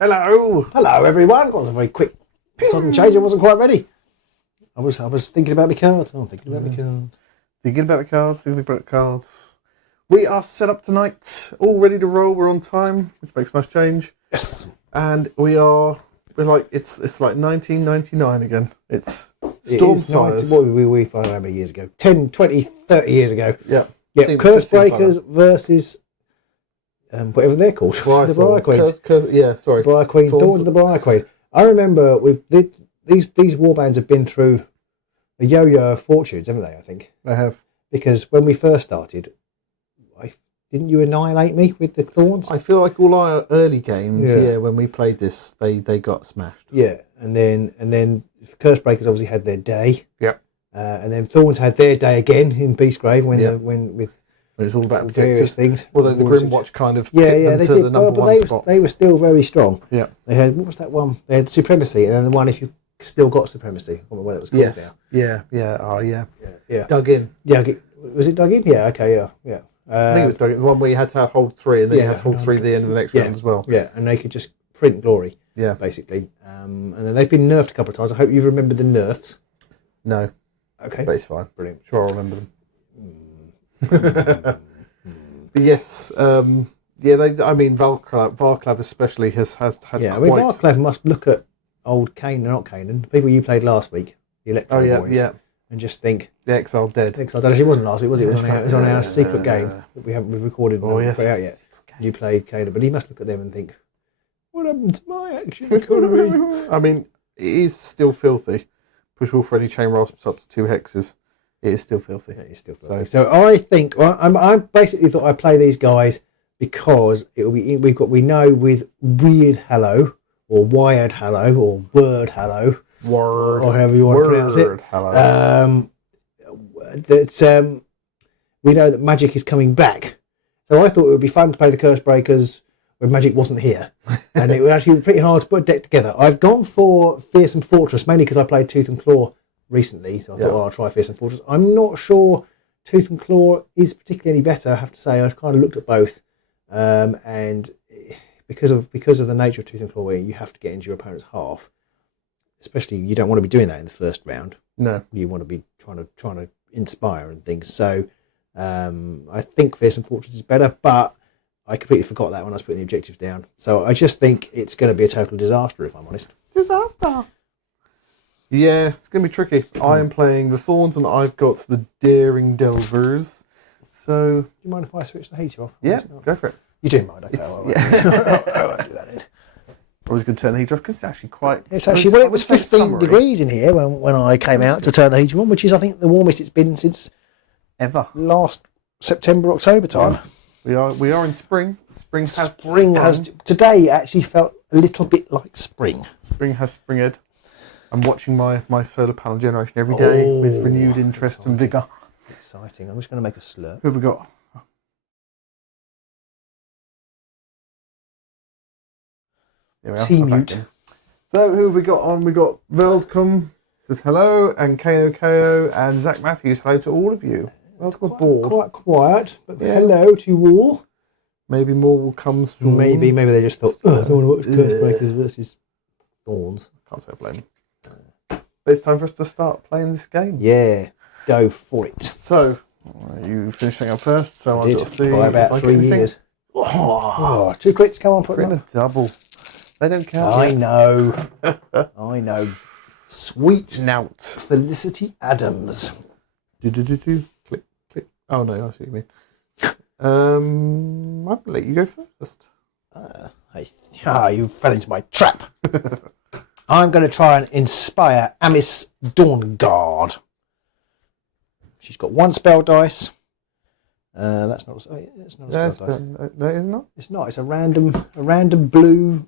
Hello, everyone. It was a very quick, sudden change. I wasn't quite ready. I was thinking about my cards. Thinking about the cards. We are set up tonight, all ready to roll. We're on time, which makes a nice change. Yes. And we're like it's like 1999 again. It's Stormsires. What were we flying how many years ago? 10, 20, 30 years ago. Yeah. Cursebreakers versus whatever they're called. The Briar Queens. Briar Queen. Thorns of the Briar Queen. I remember these warbands have been through a yo-yo of fortunes, haven't they? I think they have, because when we first started, didn't you annihilate me with the Thorns? I feel like all our early games, when we played this, they got smashed. Yeah, and then Cursebreakers obviously had their day. Yeah, and then Thorns had their day again in Beastgrave when it was all about various things. Although the Grimwatch kind of they did. the number one spot. They were still very strong. Yeah, they had, what was that one? They had Supremacy, and then the one if you still got Supremacy. I don't know what it was called now. Yeah. Dug in. Yeah, was it dug in? Yeah. Okay. Yeah. I think it was dug in. The one where you had to hold 3, and then you had to hold 3 at the end of the next round as well. Yeah, and they could just print glory. Yeah, basically. And then they've been nerfed a couple of times. I hope you remember the nerfs. No. Okay. But it's fine. Brilliant. Sure, I'll remember them. But yes, Varclav especially has had. Yeah, I mean, Varclav must look at old Canaan, the people you played last week, the Electro Boys, and just think the Exiled Dead. Actually, it wasn't last week, was it? It was on our secret game that we haven't recorded and put out yet. You played Canaan, but he must look at them and think, what happened to my action economy? I mean, it is still filthy. Push all Freddy chain rolls up to 2 hexes. It is still filthy. So I think I basically thought I'd play these guys because it'll be we know with Wyrdhollow or Wyrdhollow or Wyrdhollow or however you want to pronounce it. That we know that Magic is coming back. So I thought it would be fun to play the Cursebreakers when Magic wasn't here, and it would actually be pretty hard to put a deck together. I've gone for Fearsome Fortress mainly because I played Tooth and Claw recently, so I thought I'll try Fearsome Fortress. I'm not sure Tooth and Claw is particularly any better, I have to say. I've kind of looked at both, and because of the nature of Tooth and Claw, where you have to get into your opponent's half, especially you don't want to be doing that in the first round. No, you want to be trying to inspire and things. So I think Fearsome Fortress is better, but I completely forgot that when I was putting the objectives down. So I just think it's going to be a total disaster, if I'm honest. Disaster. Yeah, it's going to be tricky. I am playing the Thorns and I've got the Daring Delvers. So, do you mind if I switch the heater off? Yeah, go for it. You do mind? Okay, I won't do that then. I was going to turn the heater off because it's actually quite... It was 15 degrees in here when I came out to turn the heater on, which is, I think, the warmest it's been since... ever. Last September, October time. Yeah. We are in spring. Spring has... Today actually felt a little bit like spring. Spring has springed. I'm watching my solar panel generation every day with renewed interest and vigour. Exciting. I'm just going to make a slurp. Who have we got? T-mute. So who have we got on? We got Veldcom says hello, and KO and Zach Matthews. Hello to all of you. Welcome aboard. Quite quiet, but hello to you all. Maybe more will come soon. Maybe they just thought, I don't want to watch Cursebreakers versus Thorns. Can't say I blame. But it's time for us to start playing this game. Yeah, go for it. So, you finished thing up first, so I've got to see. By about 3 years. 2 crits, come on, put them in. Double. They don't count. I know. I know. Sweet Nout. Felicity Adams. Click, click. Oh no, I see what you mean. I'm going to let you go first. You fell into my trap. I'm going to try and inspire Amiss Dawnguard. She's got 1 spell dice. That's not a spell dice. No, it's not. It's not. It's a random blue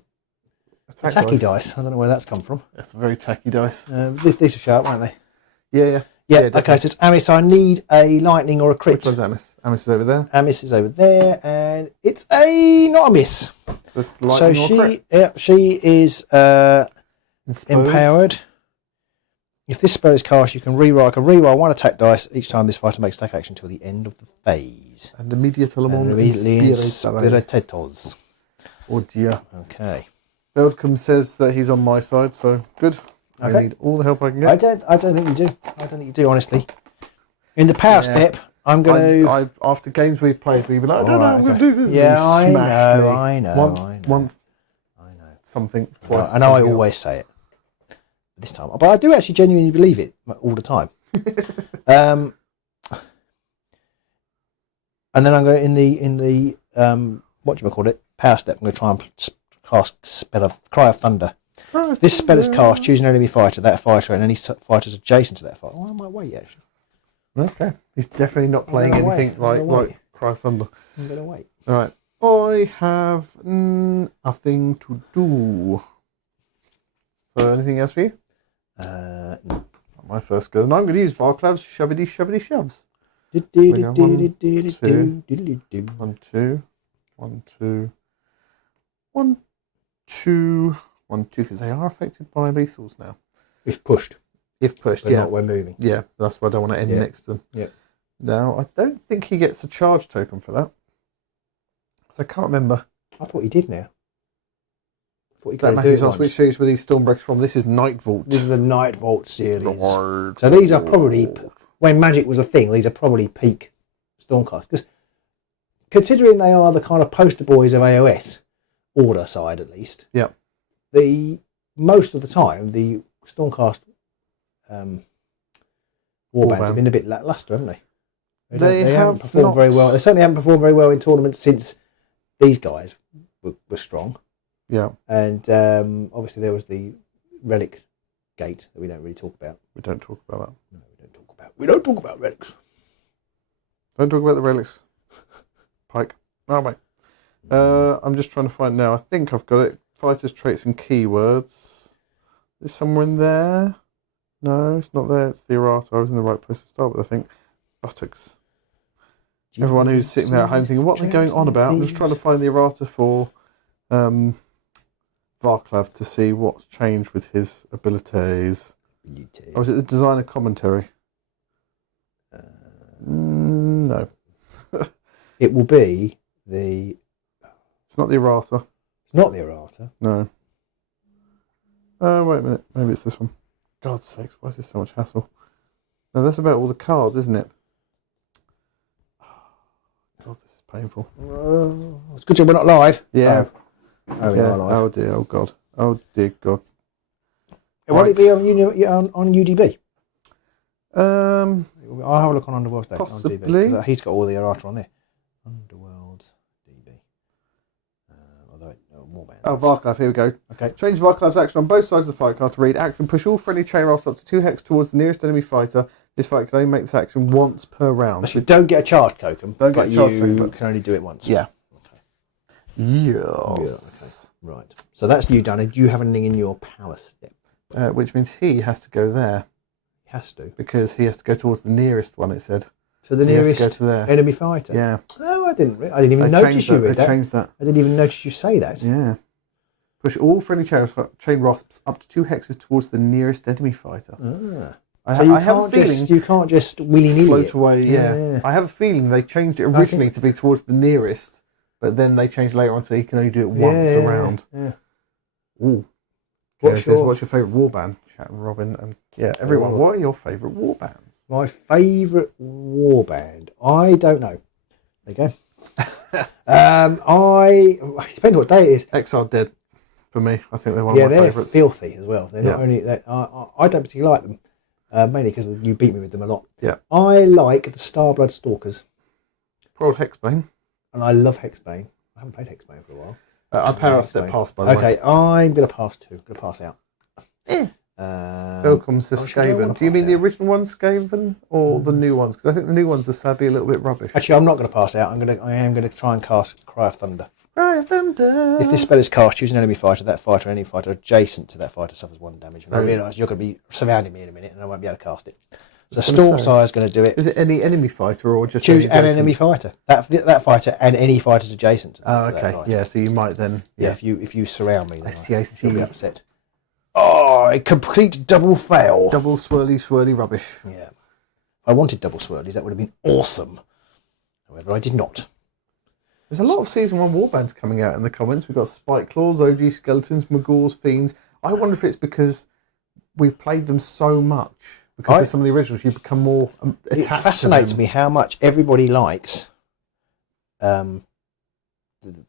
tacky dice. I don't know where that's come from. That's a very tacky dice. These are sharp, aren't they? Yeah. Okay, so it's Amiss. I need a lightning or a crit. Which one's Amiss? Amiss is over there. Amiss is over there, and it's not a miss. So it's lightning or crit. Yeah, she is empowered. If this spell is cast, you can reroll. I can reroll 1 attack dice each time this fighter makes attack action until the end of the phase. And immediately Inspiritos. Oh dear. Okay. Beldcombe says that he's on my side, so good. Okay. I need all the help I can I get. don't think you do. I don't think you do, honestly. In the power step, I'm going to... After games we've played, we've been like, I don't know, I'm going to do this. Yeah, And you smashed me. I know. Once, something, twice. I know I always say it. This time. But I do actually genuinely believe it all the time. And then I'm going in the power step, I'm going to try and cast spell of Cry of Thunder. This spell is cast, choose an enemy fighter, that fighter, and any fighters adjacent to that fighter. Oh, I might wait, actually. Okay. He's definitely not playing anything like Cry of Thunder. I'm going to wait. All right. I have nothing to do. So anything else for you? No. My first go. And I'm going to use Varklav's Shovity Shoves. 1, 2, 1, 2, 1, 2, 1, 2, because they are affected by lethals now. If pushed. But yeah. Not when moving. Yeah, that's why I don't want to end next to them. Yeah. Now, I don't think he gets a charge token for that. So I can't remember. I thought he did now. That matters on which series were these Stormbreakers from. This is Nightvault. This is the Nightvault series. So these are probably, when Magic was a thing, these are probably peak Stormcast. Because considering they are the kind of poster boys of AOS, order side at least, most of the time, the Stormcast warbands have been a bit lackluster, haven't they? They haven't performed very well. They certainly haven't performed very well in tournaments since these guys were strong. Yeah. And obviously there was the relic gate that we don't really talk about. We don't talk about that. No, we don't talk about relics. Don't talk about the relics. Pike. Oh, wait. I'm just trying to find now. I think I've got it. Fighters, traits, and keywords. Is somewhere in there? No, it's not there. It's the errata. I was in the right place to start with, I think. Buttocks. Everyone who's sitting there at home thinking, what are they going on about? I'm just trying to find the errata for Varklav to see what's changed with his abilities. Or is it the designer commentary? No. It will be the... It's not the errata. It's not the errata. No. Wait a minute. Maybe it's this one. God's sakes, why is this so much hassle? No, that's about all the cards, isn't it? God, this is painful. It's good job we're not live. Yeah. Oh, we are live. Oh dear, oh God. Oh dear God. Will it be on UDB? I'll have a look on Underworld's deck. Possibly. On DB, 'cause he's got all the errata on there. Underworld's DB. Warbands. Oh, Varklav, here we go. Okay. Change Varklav's action on both sides of the fight card to read action. Push all friendly chain rolls up to 2 hex towards the nearest enemy fighter. This fighter can only make this action once per round. So you don't get a charge token, Don't get a charge token, but can only do it once. Yeah. Okay. Yes. Yeah, okay. Right. So that's you done. And do you have anything in your power step? Which means he has to go there. He has to. Because he has to go towards the nearest one, it said. So the nearest enemy fighter? Yeah. Oh, I didn't even notice you read that. They changed that. I didn't even notice you say that. Yeah. Push all friendly chain rasps up to 2 hexes towards the nearest enemy fighter. So you can't just willy-nilly float away. Yeah. I have a feeling they changed it originally to be towards the nearest, but then they changed later on so you can only do it once around. Yeah. Ooh. What's your favourite warband? Chat and Robin and everyone. What are your favourite warbands? My favourite warband? I don't know. There you go. It depends what day it is. Exiled Dead. For me, I think they're one of my favourites. They're filthy as well. They're not only I don't particularly like them, mainly because you beat me with them a lot. Yeah. I like the Starblood Stalkers. Poor old Hexbane. And I love Hexbane. I haven't played Hexbane for a while. I power step past, by the way. Okay, I'm going to pass too. I'm going to pass out. Welcome to Skaven. Do you mean the original ones, Skaven, or the new ones? Because I think the new ones are sadly a little bit rubbish. Actually, I'm not going to pass out. I am going to try and cast Cry of Thunder. Cry of Thunder. If this spell is cast, choose an enemy fighter. That fighter, any fighter adjacent to that fighter suffers 1 damage. And I realise you're going to be surrounding me in a minute, and I won't be able to cast it. The Stormsire is going to do it. Is it any enemy fighter or just choose an enemy fighter? That fighter and any fighters adjacent. Oh, okay. Yeah, so you might then. Yeah, if you surround me, then I'll be upset. Oh, a complete double fail. Double swirly rubbish. Yeah. If I wanted double swirlies, that would have been awesome. However, I did not. There's a lot of Season 1 warbands coming out in the comments. We've got Spike Claws, OG Skeletons, Magors, Fiends. I wonder if it's because we've played them so much. Because of some of the originals, you become more attached. It fascinates me how much everybody likes the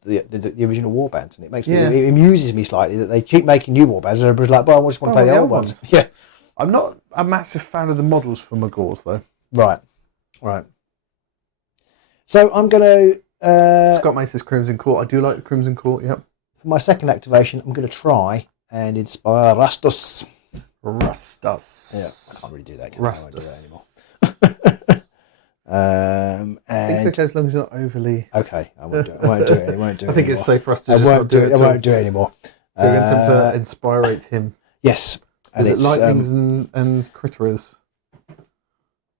original warbands. And it makes me, it amuses me slightly that they keep making new warbands and everybody's like, well, I just want to play the old ones. Yeah. I'm not a massive fan of the models for Magors, though. Right. So I'm going to... Scott Mace's Crimson Court. I do like the Crimson Court, yep. For my second activation, I'm going to try and inspire Rastus. Yeah, I can't really do that. Rastus. I won't do that anymore. I think it's okay as long as you're not overly... Okay, I won't do it. I won't do it. I think it's safe for us to just not do it. I won't do it anymore. We're going to inspirate him. Yes. And it's lightnings and critterers.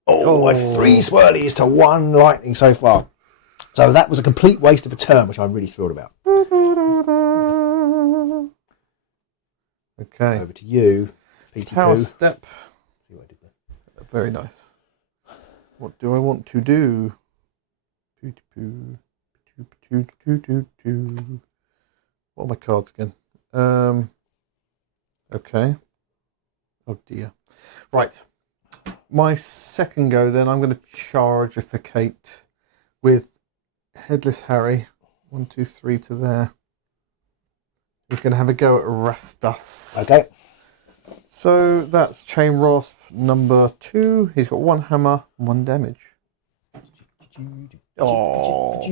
Oh, 3 swirlies to 1 lightning so far. So that was a complete waste of a turn, which I'm really thrilled about. Okay. Over to you, Petey Power Poo. Step. See what I did there. Very nice. What do I want to do? What are my cards again? Okay. Oh dear. Right. My second go then, I'm going to chargificate with Headless Harry. 1, 2, 3 to there. He's going to have a go at Rastus. Okay. So that's Chain Rasp number 2. He's got 1 hammer, 1 damage. Oh,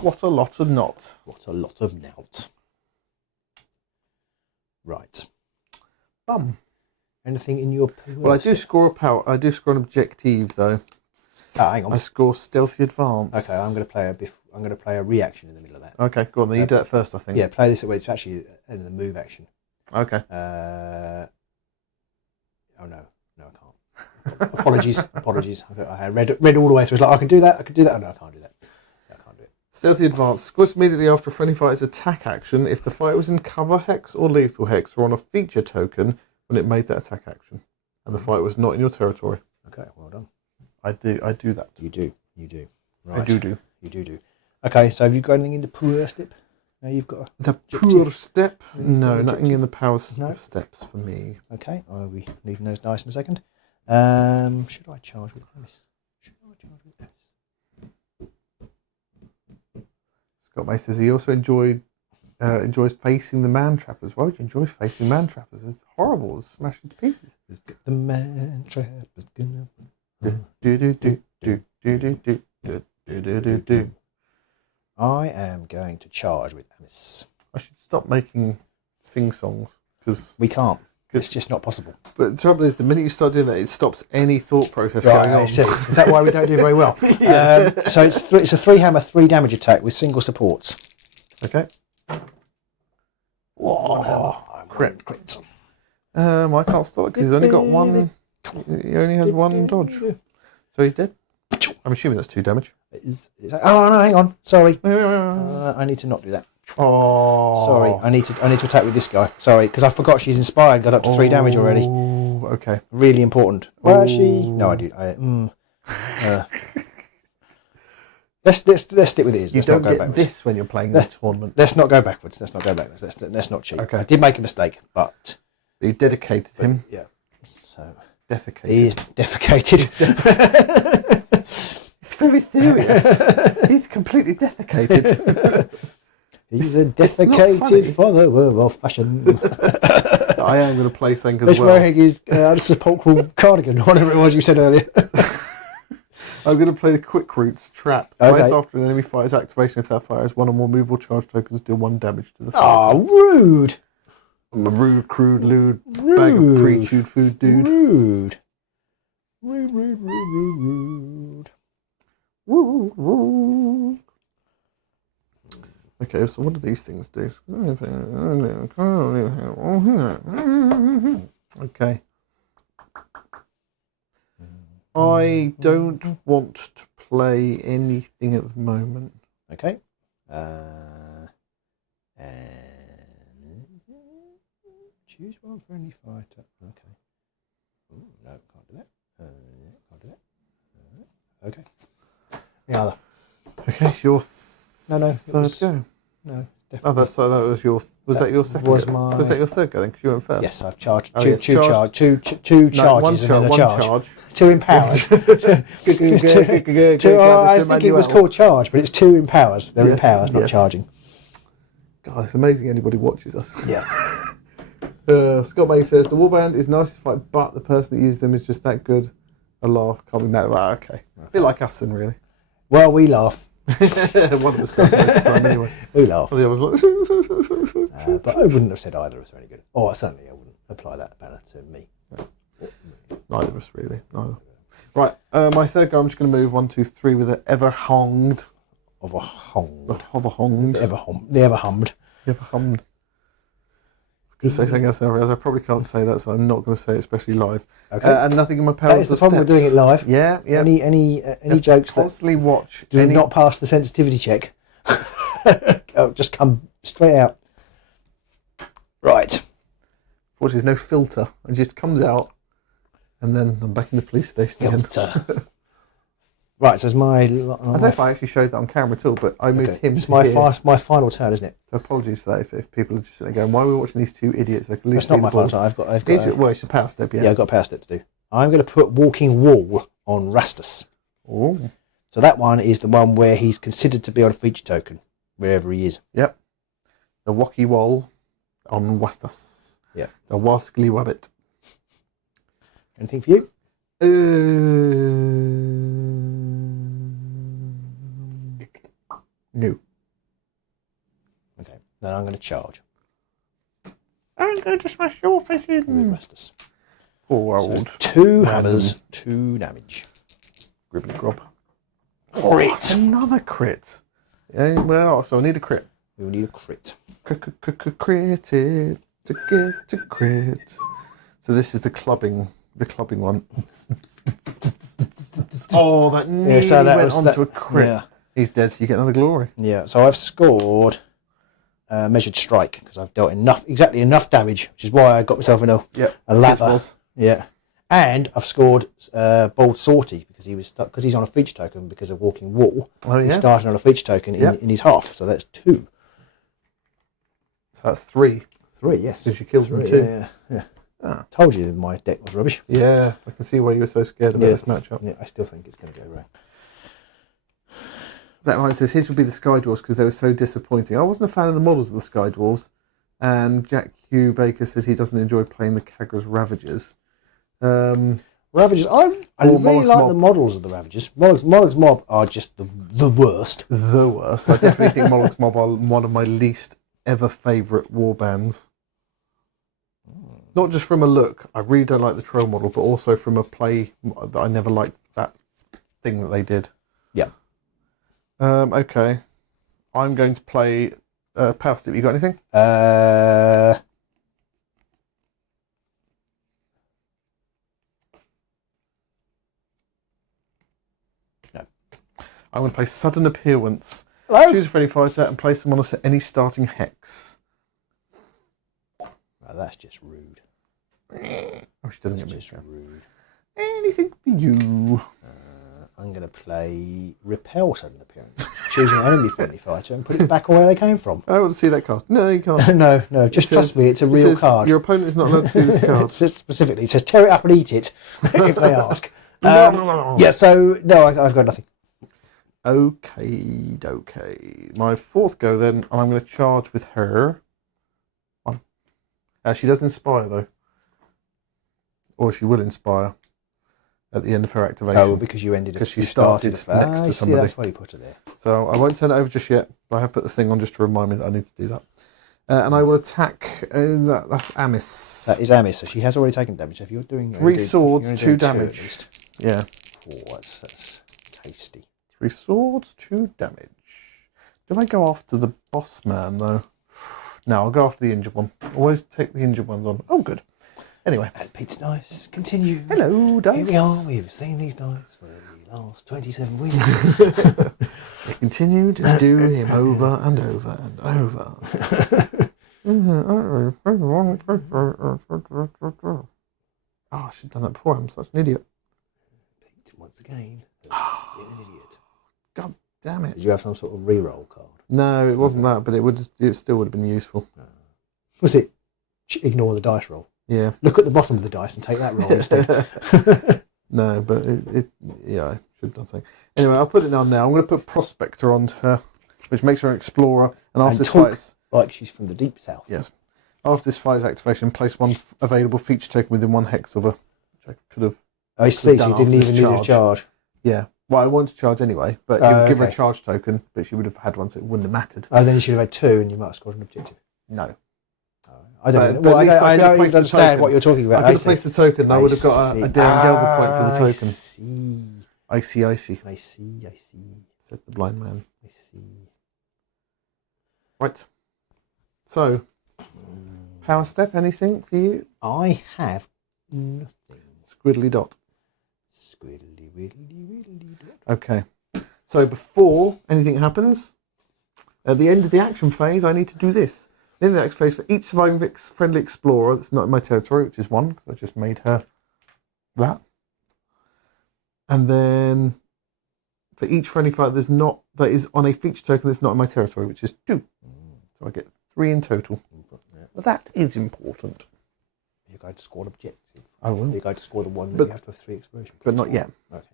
what a lot of knot. What a lot of knout. Right. Bum. Anything in your... Well, I do score a power. I do score an objective though. Oh, hang on. I score Stealthy Advance. Okay, I'm going to play a reaction in the middle of that. Okay, go on. Then you do that first, I think. Yeah, play this away. It's actually in the move action. Okay. Oh no, I can't. Apologies. I read all the way through. It's like I can do that. Oh, no, I can't do that. I can't do it. Stealthy Advance. Scores immediately after a friendly fighter's attack action if the fighter was in cover hex or lethal hex or on a feature token when it made that attack action, and the fighter was not in your territory. Okay, well done. I do that. You do. Right. I do. You do. Okay, so have you got anything in the poor step? Now you've got the poor step. No, nothing in the power steps for me. Okay, I'll be leaving those nice in a second. Should I charge with Amis? Scott May says he also enjoys facing the man trappers. Why would you enjoy facing man trappers? It's horrible. It's smashed into pieces. The man trap is gonna... I am going to charge with Amis. I should stop making sing-songs because we can't. It's just not possible. But the trouble is, the minute you start doing that, it stops any thought process going on. Is that why we don't do very well? So it's a 3 hammer, 3 damage attack with single supports. Okay. Whoa, crit. I can't stop it because he's only got 1. He only has 1 dodge. So he's dead. I'm assuming that's 2 damage. Oh no, hang on. Sorry. I need to not do that. Oh, sorry. I need to attack with this guy. Sorry, because I forgot she's inspired. Got up to 3 damage already. Okay. Really important. Where is she? No, I do. Let's stick with it. You don't get this when you're playing the tournament. Let's not go backwards. Let's not cheat. Okay. I did make a mistake, but you dedicated him. Yeah. So defecated. He is defecated. It's very serious. He's completely defecated. He's a defecated follower of fashion. I am going to play something as He's well. wearing his sepulchral cardigan, whatever it was you said earlier. I'm going to play the Quick Roots Trap. Okay. Twice after an enemy fighter's activation, if that fighter has 1 or more movable charge tokens, deal 1 damage to the fighter. Oh, rude. I'm a rude, crude, lewd, bag of pre-chewed food dude. Rude. Okay, so what do these things do? Okay. I don't want to play anything at the moment. Okay. Choose one friendly fighter. Okay. Ooh, no, can't do that. Can't do that. Okay. The other. Okay, your No. Third go. No, definitely. Oh, that was your. Was that your second? Was go? my- Was that your third go then? Because you went first. Yes, I've charged. Oh, Two yes, charged. two charges and then a one charge. charge. 2 empowers. I think it was called charge, but it's 2 empowers. They're empowers, not charging. God, it's amazing anybody watches us. Yeah. Scott May says, the warband is nice to fight, but the person that uses them is just that good. A laugh, can't be mad about it. Okay. A bit like us then, really. Well, we laugh. One of us does most of the time anyway. We laugh. The other was like... But I wouldn't have said either of us are any good. Or certainly I wouldn't apply that banner to me. Neither of us, really. Neither. Right, my third go, I'm just going to move 1, 2, 3 with the ever honged. Of a honged. Of a honged. The ever hummed. Ever hummed. I could say something else now, I probably can't say that, so I'm not going to say it, especially live. Okay. And nothing in my powers. That is the problem with doing it live. Yeah. Any jokes that constantly watch. do not pass the sensitivity check. Just come straight out. Right. Which there's no filter. It just comes out, and then I'm back in the police station again. Filter. Right, so it's my... I don't know if I actually showed that on camera at all, but I moved him It's to my here. my final turn, isn't it? So apologies for that if people are just sitting there going, why are we watching these two idiots? I can It's not my final turn. I've got well, it's a power step, yeah. yeah, I've got a power step to do. I'm going to put Walking Wall on Rastus. Oh. So that one is the one where he's considered to be on a feature token, wherever he is. Yep. The Wacky Wall on Wastas. Yeah. The Waskly Wabbit. Anything for you? No. Okay, then I'm going to charge. I'm going to smash your face With in. Rastus. Poor So old 2 hammers, 2 damage. Gribbly Grob. Crit. Another crit. Yeah, well, so I need a crit. We will need a crit. Crit it to get to crit. So this is the clubbing one. Oh, that nearly went onto a crit. Yeah. He's dead, so you get another glory. Yeah, so I've scored measured strike because I've dealt exactly enough damage, which is why I got myself in a lather. Yeah, and I've scored bold sortie because he's on a feature token because of Walking Wall. Oh, yeah. He started on a feature token in his half, so that's 2. So that's 3. 3, yes. Because you killed him 2. Yeah. Ah. Told you my deck was rubbish. Yeah, I can see why you were so scared about this matchup. Yeah, I still think it's going to go wrong. Zach Ryan says his would be the Sky Dwarfs because they were so disappointing. I wasn't a fan of the models of the Sky Dwarfs. And Jack Hugh Baker says he doesn't enjoy playing the Kagra's Ravagers. Ravagers, I really like the models of the Ravagers. Mollugs Mob are just the worst. The worst. I definitely think Mollugs Mob are one of my least ever favourite warbands. Not just from a look, I really don't like the troll model, but also from a play that I never liked that thing that they did. Yeah. Okay. I'm going to play Power Step. You got anything? No. I'm going to play Sudden Appearance. Hello? Choose a friendly fighter and place them on any starting hex. Oh, that's just rude. Oh, she doesn't get me. Just rude. Anything for you. I'm going to play Repel Sudden Appearance. Choose an enemy friendly fighter and put it back where they came from. I want to see that card. No, you can't. No, just trust me, it's a real card. Your opponent is not allowed to see this card. It says specifically, it says tear it up and eat it, if they ask. Yeah, so, no, I've got nothing. Okay. My fourth go then, and I'm going to charge with her. One. She does inspire though. Or she will inspire at the end of her activation. Oh, because you ended it. Because she started next to somebody. That's why you put it there. So I won't turn it over just yet, but I have put the thing on just to remind me that I need to do that. And I will attack, that's Amis. That is Amis, so she has already taken damage. If you're doing 3 swords, 2 damage. At least. Yeah. Oh, that's tasty. 3 swords, 2 damage. Did I go after the boss man though? No, I'll go after the injured one. Always take the injured ones on. Oh, good. Anyway. And Pete's dice continue. Hello, dice. Here we are. We've seen these dice for the last 27 weeks. They continue to do him over and over and over. Oh, I should have done that before. I'm such an idiot. Pete, once again, has been an idiot. God damn it. Did you have some sort of reroll card? No, it wasn't that, but it still would have been useful. Was it ignore the dice roll? Yeah. Look at the bottom of the dice and take that roll instead. No, but I should have done something. Anyway, I'll put it on now. I'm going to put Prospector onto her, which makes her an explorer. And after this fight, like she's from the deep south. Yes. After this fight's activation, place one available feature token within 1 hex of her, which I could have. I see. So you didn't even need a charge. Yeah. Well, I wanted to charge anyway, but you would give her a charge token, but she would have had one, so it wouldn't have mattered. Oh, then you should have had 2, and you might have scored an objective. No. I don't know. I don't even understand what you're talking about. I could have placed the token. I would have got a Delver point for the token. I see. I see. Said the blind man. I see. Right. So, power step, anything for you? I have nothing. Squiddly dot. Squiddly widdly dot. Okay. So before anything happens, at the end of the action phase, I need to do this. In the next phase, for each surviving friendly explorer that's not in my territory, which is 1, because I just made her that. And then for each friendly fighter that is on a feature token that's not in my territory, which is 2. So I get 3 in total. Well, that is important. You're going to score an objective. I will. You're going to score the one that you have to have 3 explosions. But not yet. Okay.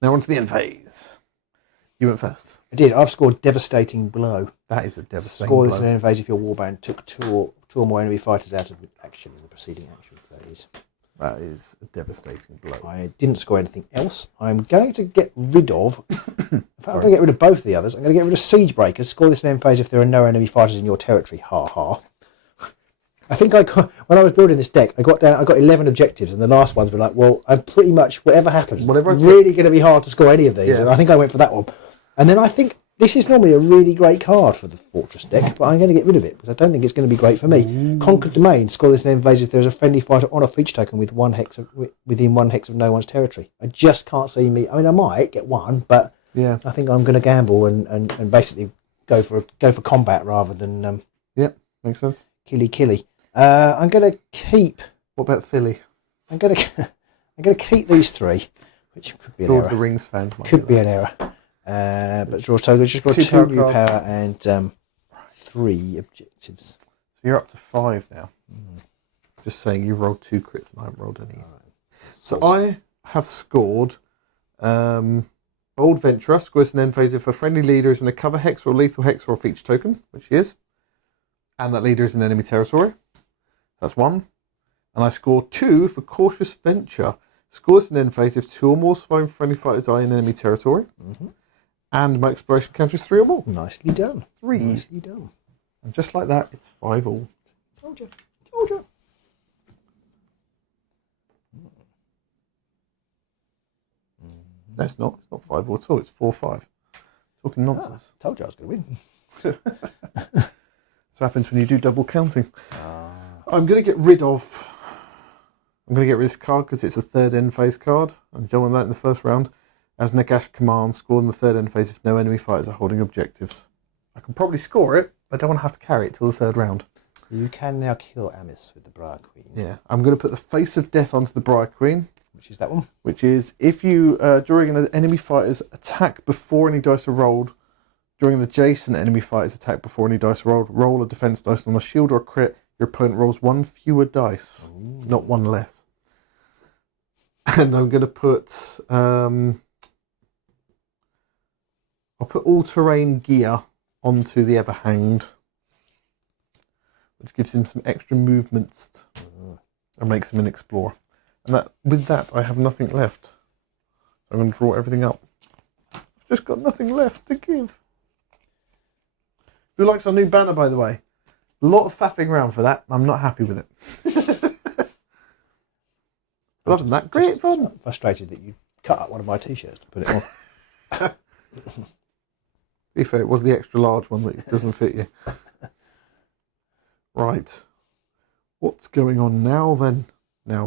Now on to the end phase. You went first. I did. I've scored Devastating Blow. That is a devastating Score blow. this in an end phase if your warband took 2 or more enemy fighters out of action in the preceding action phase. That is a devastating blow. I didn't score anything else. I'm going to get rid of... in fact, I'm going to get rid of both of the others. I'm going to get rid of Siegebreakers. Score this in end phase if there are no enemy fighters in your territory. Ha ha. I think when I was building this deck, I got 11 objectives, and the last ones were like, well, I'm pretty much, whatever happens, really going to be hard to score any of these. Yeah. And I think I went for that one. And then I think this is normally a really great card for the Fortress deck, but I'm going to get rid of it because I don't think it's going to be great for me. Conquered Domain. Score this in end phase if there's a friendly fighter on a feature token with within 1 hex of no one's territory. I just can't see me. I mean, I might get 1, but yeah, I think I'm going to gamble and basically go for combat rather than makes sense. Killy. I'm going to keep. What about Philly? I'm going to keep these 3, which could be an Lord error. of the Rings fans might could be an error. But draw total. Just got 2 new power and 3 objectives. So you're up to 5 now. Just saying, you've rolled 2 crits and I haven't rolled any. So I have scored Bold Venturer. Scores an end phase if a friendly leader is in a cover hex or lethal hex or a feature token, which he is, and that leader is in enemy territory. That's 1. And I score 2 for Cautious Venture. Scores an end phase if 2 or more surviving friendly fighters are in enemy territory. And my exploration counter is 3 or more. Nicely done. 3. Nicely done. And just like that, it's 5 all. Told you. No, it's not. It's not 5 all at all. It's 4-5. Talking nonsense. Told you I was going to win. That's what happens when you do double counting. I'm going to get rid of this card because it's a 3rd end phase card. I'm done that in the first round. As Nagash command, score in the 3rd end phase if no enemy fighters are holding objectives. I can probably score it, but I don't want to have to carry it till the 3rd round. You can now kill Amis with the Briar Queen. Yeah, I'm going to put the Face of Death onto the Briar Queen. Which is that one? Which is if you, during an enemy fighter's attack before any dice are rolled, during an adjacent enemy fighter's attack before any dice are rolled, roll a defense dice on a shield or a crit. Your opponent rolls 1 fewer dice, not 1 less. And I'm going to put... I'll put all-terrain gear onto the Everhanged, which gives him some extra movements and makes him an explorer. And with that, I have nothing left. I'm going to draw everything up. I've just got nothing left to give. Who likes our new banner, by the way? A lot of faffing around for that. I'm not happy with it. But other than that, great fun. I'm frustrated that you cut up one of my t-shirts to put it on. To be fair, it was the extra large one that doesn't fit you. Right. What's going on now then? Right,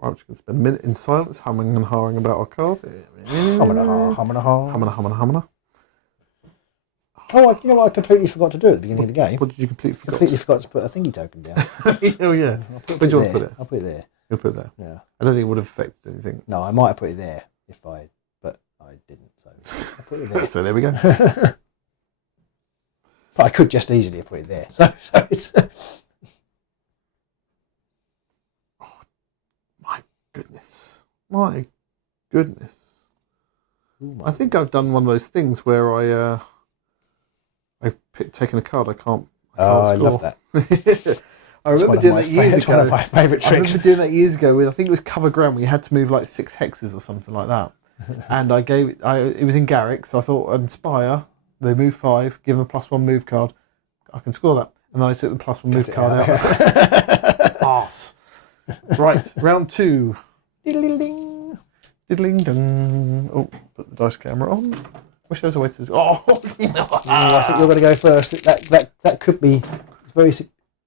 we're just going to spend a minute in silence, humming and hawing about our card. Humming. Oh, you know what I completely forgot to do at the beginning of the game? What did you completely forget? Completely forgot to put a thingy token down. Oh, yeah. Where do you want to put it? I'll put it there. You'll put it there? Yeah. I don't think it would have affected anything. No, I might have put it there. but I didn't. So I put it there. So there we go. But I could just easily have put it there. So it's. My goodness. I think I've done one of those things where I've taken a card I can't I score. love that. I remember doing that years It's ago. one of my favourite I tricks. remember doing that years ago with, I think it was Cover Ground, where you had to move like 6 hexes or something like that. And I gave it, it was in Garrick, so I thought, Inspire, they move 5, give them a +1 move card. I can score that. And then I took the +1 move card out. Arse. Right, round 2. Diddling. Diddling dong. Oh, put the dice camera on. Wish there was a way to. Oh, I think you're going to go first. That could be very.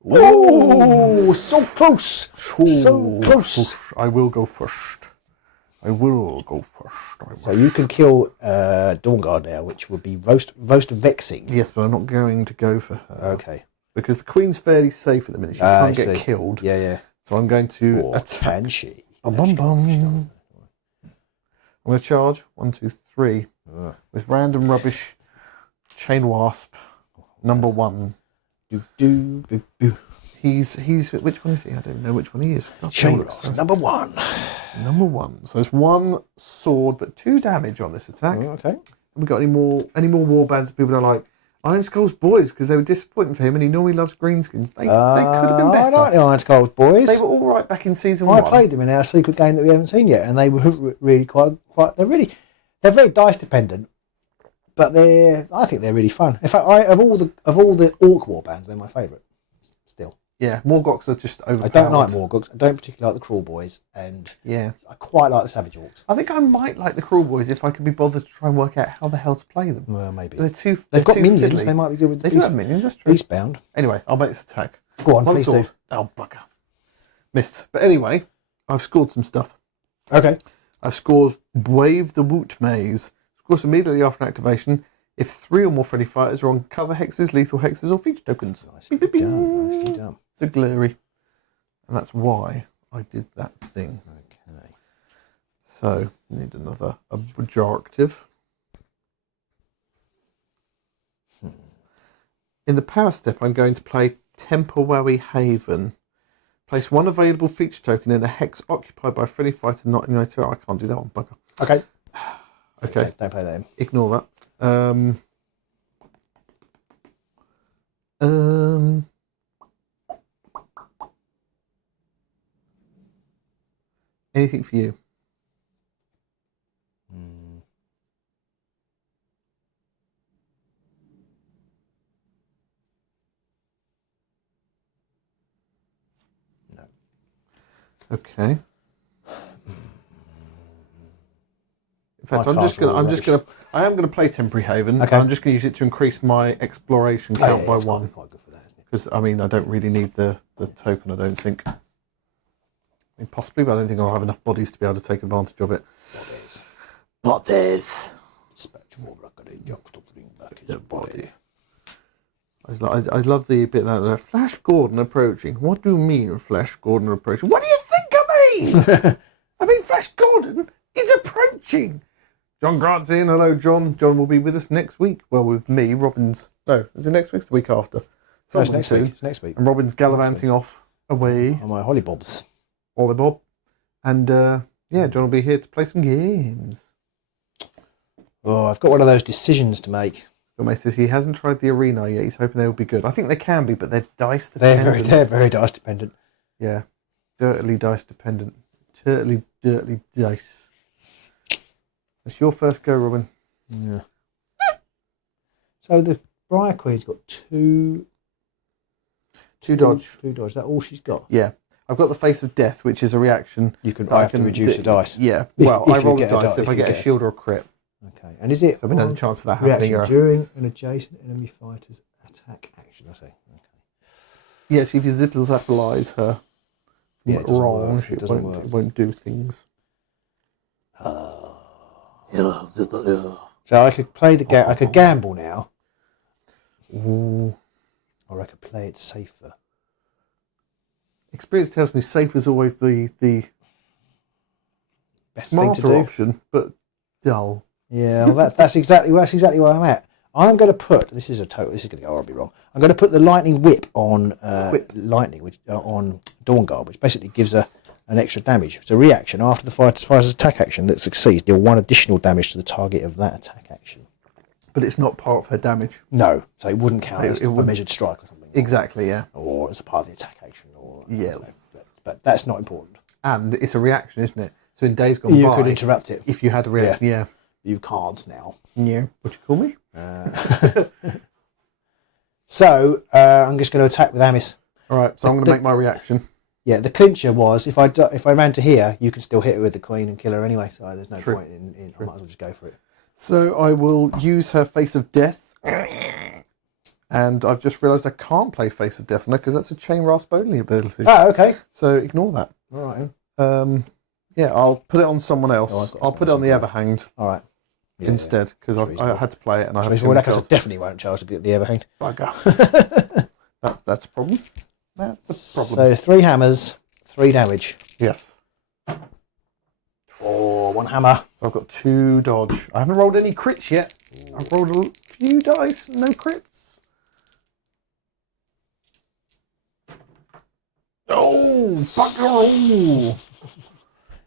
Oh, so close! So close! I will go first. So you can kill Dawnguard now, which would be roast vexing. Yes, but I'm not going to go for her. Okay. Because the Queen's fairly safe at the minute. She can't get killed. Yeah. So I'm going to attack. Can she? Bum, bum, bum. I'm going to charge 1, 2, 3 with random rubbish. Chain Wasp, number 1. He's which one is he? I don't know which one he is. Chain Wasp, number 1. Number 1. So it's 1 sword, but 2 damage on this attack. Okay. Have we got any more warbands that people are like Iron Skull's boys, because they were disappointing for him, and he normally loves greenskins. They could have been better. I like the Iron Skull's boys. They were all right back in season 1. I played them in our secret game that we haven't seen yet, and they were really quite. They're very dice dependent, but I think they're really fun. In fact, of all the Orc warbands, they're my favourite. Still. Yeah, Morgoks are just overpowered. I don't like Morgoks. I don't particularly like the Crawl Boys, and yeah, I quite like the Savage Orcs. I think I might like the Crawl Boys if I could be bothered to try and work out how the hell to play them. Well, maybe. They've got too minions. fiddly. They might be good with They do have minions, that's true. Beastbound. Anyway, I'll make this attack. Go on, 1 please sword. do. Oh, bugger. Missed. But anyway, I've scored some stuff. Okay. I've scored Wave the Woot Maze. Of course, immediately after an activation, if 3 or more friendly fighters are on cover hexes, lethal hexes, or feature tokens. Nicely done. So glary. And that's why I did that thing. Okay. So, need another objective. In the power step, I'm going to play Temporary Haven. Place 1 available feature token in a hex occupied by a friendly fighter not in your territory. I can't do that one, bugger. Okay. Okay. Don't play that in. Ignore that. Anything for you? No. Okay. In fact, I am gonna play Temporary Haven. Okay. I'm just gonna use it to increase my exploration count by 1. Quite good for that, isn't it? Because I mean, I don't really need the token. I don't think. I mean, possibly, but I don't think I'll have enough bodies to be able to take advantage of it. Bodies. Spectral Rocket jumps to bring back his body. I love the bit that Flash Gordon approaching. What do you mean, Flash Gordon approaching? What do you think I mean? I mean, Flash Gordon is approaching. John Grant's in. Hello, John. John will be with us next week. Well, with me, Robin's. No, is it next week? Or the week after? No, it's next week. It's next week. And Robin's gallivanting off away. On my hollybobs. Hollybob. And yeah, John will be here to play some games. Oh, I've got one of those decisions to make. Mate says he hasn't tried the arena yet. He's hoping they will be good. I think they can be, but they're dice dependent. They're very dice dependent. Yeah, dirtily dice dependent. Dirtily dice. It's your first go, Robin. Yeah. So the Briar Queen's got two dodge. 2 dodge. Is that all she's got? Yeah. I've got the Face of Death, which is a reaction. I have to reduce the dice. Yeah. If I roll you the get a dice die- if I get a shield or a crit. Okay. And is it So there's a chance of that happening. reaction during an adjacent enemy fighter's attack action? I say. Okay. Yes, if you zippolize her Yeah, it doesn't wrong, work. It doesn't work. it won't do things. So I could play I could gamble now. Ooh. Or I could play it safer. Experience tells me safe is always the best thing to Smarter do. option, but dull. Yeah, well, that's exactly where I'm at. I'm going to put this is going to go horribly wrong. I'm going to put the lightning whip on lightning, which on Dawnguard, which basically gives an extra damage. It's a reaction after the fighter's attack action that succeeds. Deal 1 additional damage to the target of that attack action. But it's not part of her damage. No, so it wouldn't count as a measured strike or something. Exactly, yeah. Or as a part of the attack action, or yeah. But that's not important. And it's a reaction, isn't it? So in days gone by, you could interrupt it if you had a reaction. Yeah. You can't now. Yeah. What you call me? So I'm just going to attack with Amis. All right. So I'm going to make my reaction. Yeah. The clincher was if I ran to here, you could still hit her with the queen and kill her anyway. So there's no point in. I might as well just go for it. So I will use her Face of Death. And I've just realised I can't play Face of Death on her because that's a Chain Rasp only ability. Oh, okay. So ignore that. All right. Yeah, I'll put it on someone else. I'll put it on the Everhanged. All right. Instead, because I had to play it and I had to. I definitely won't charge to get the Everhanged. Bugger. That's a problem. That's a problem. So 3 hammers, 3 damage. Yes. Oh, 1 hammer. I've got 2 dodge. I haven't rolled any crits yet. I've rolled a few dice, no crits. Oh, bugger!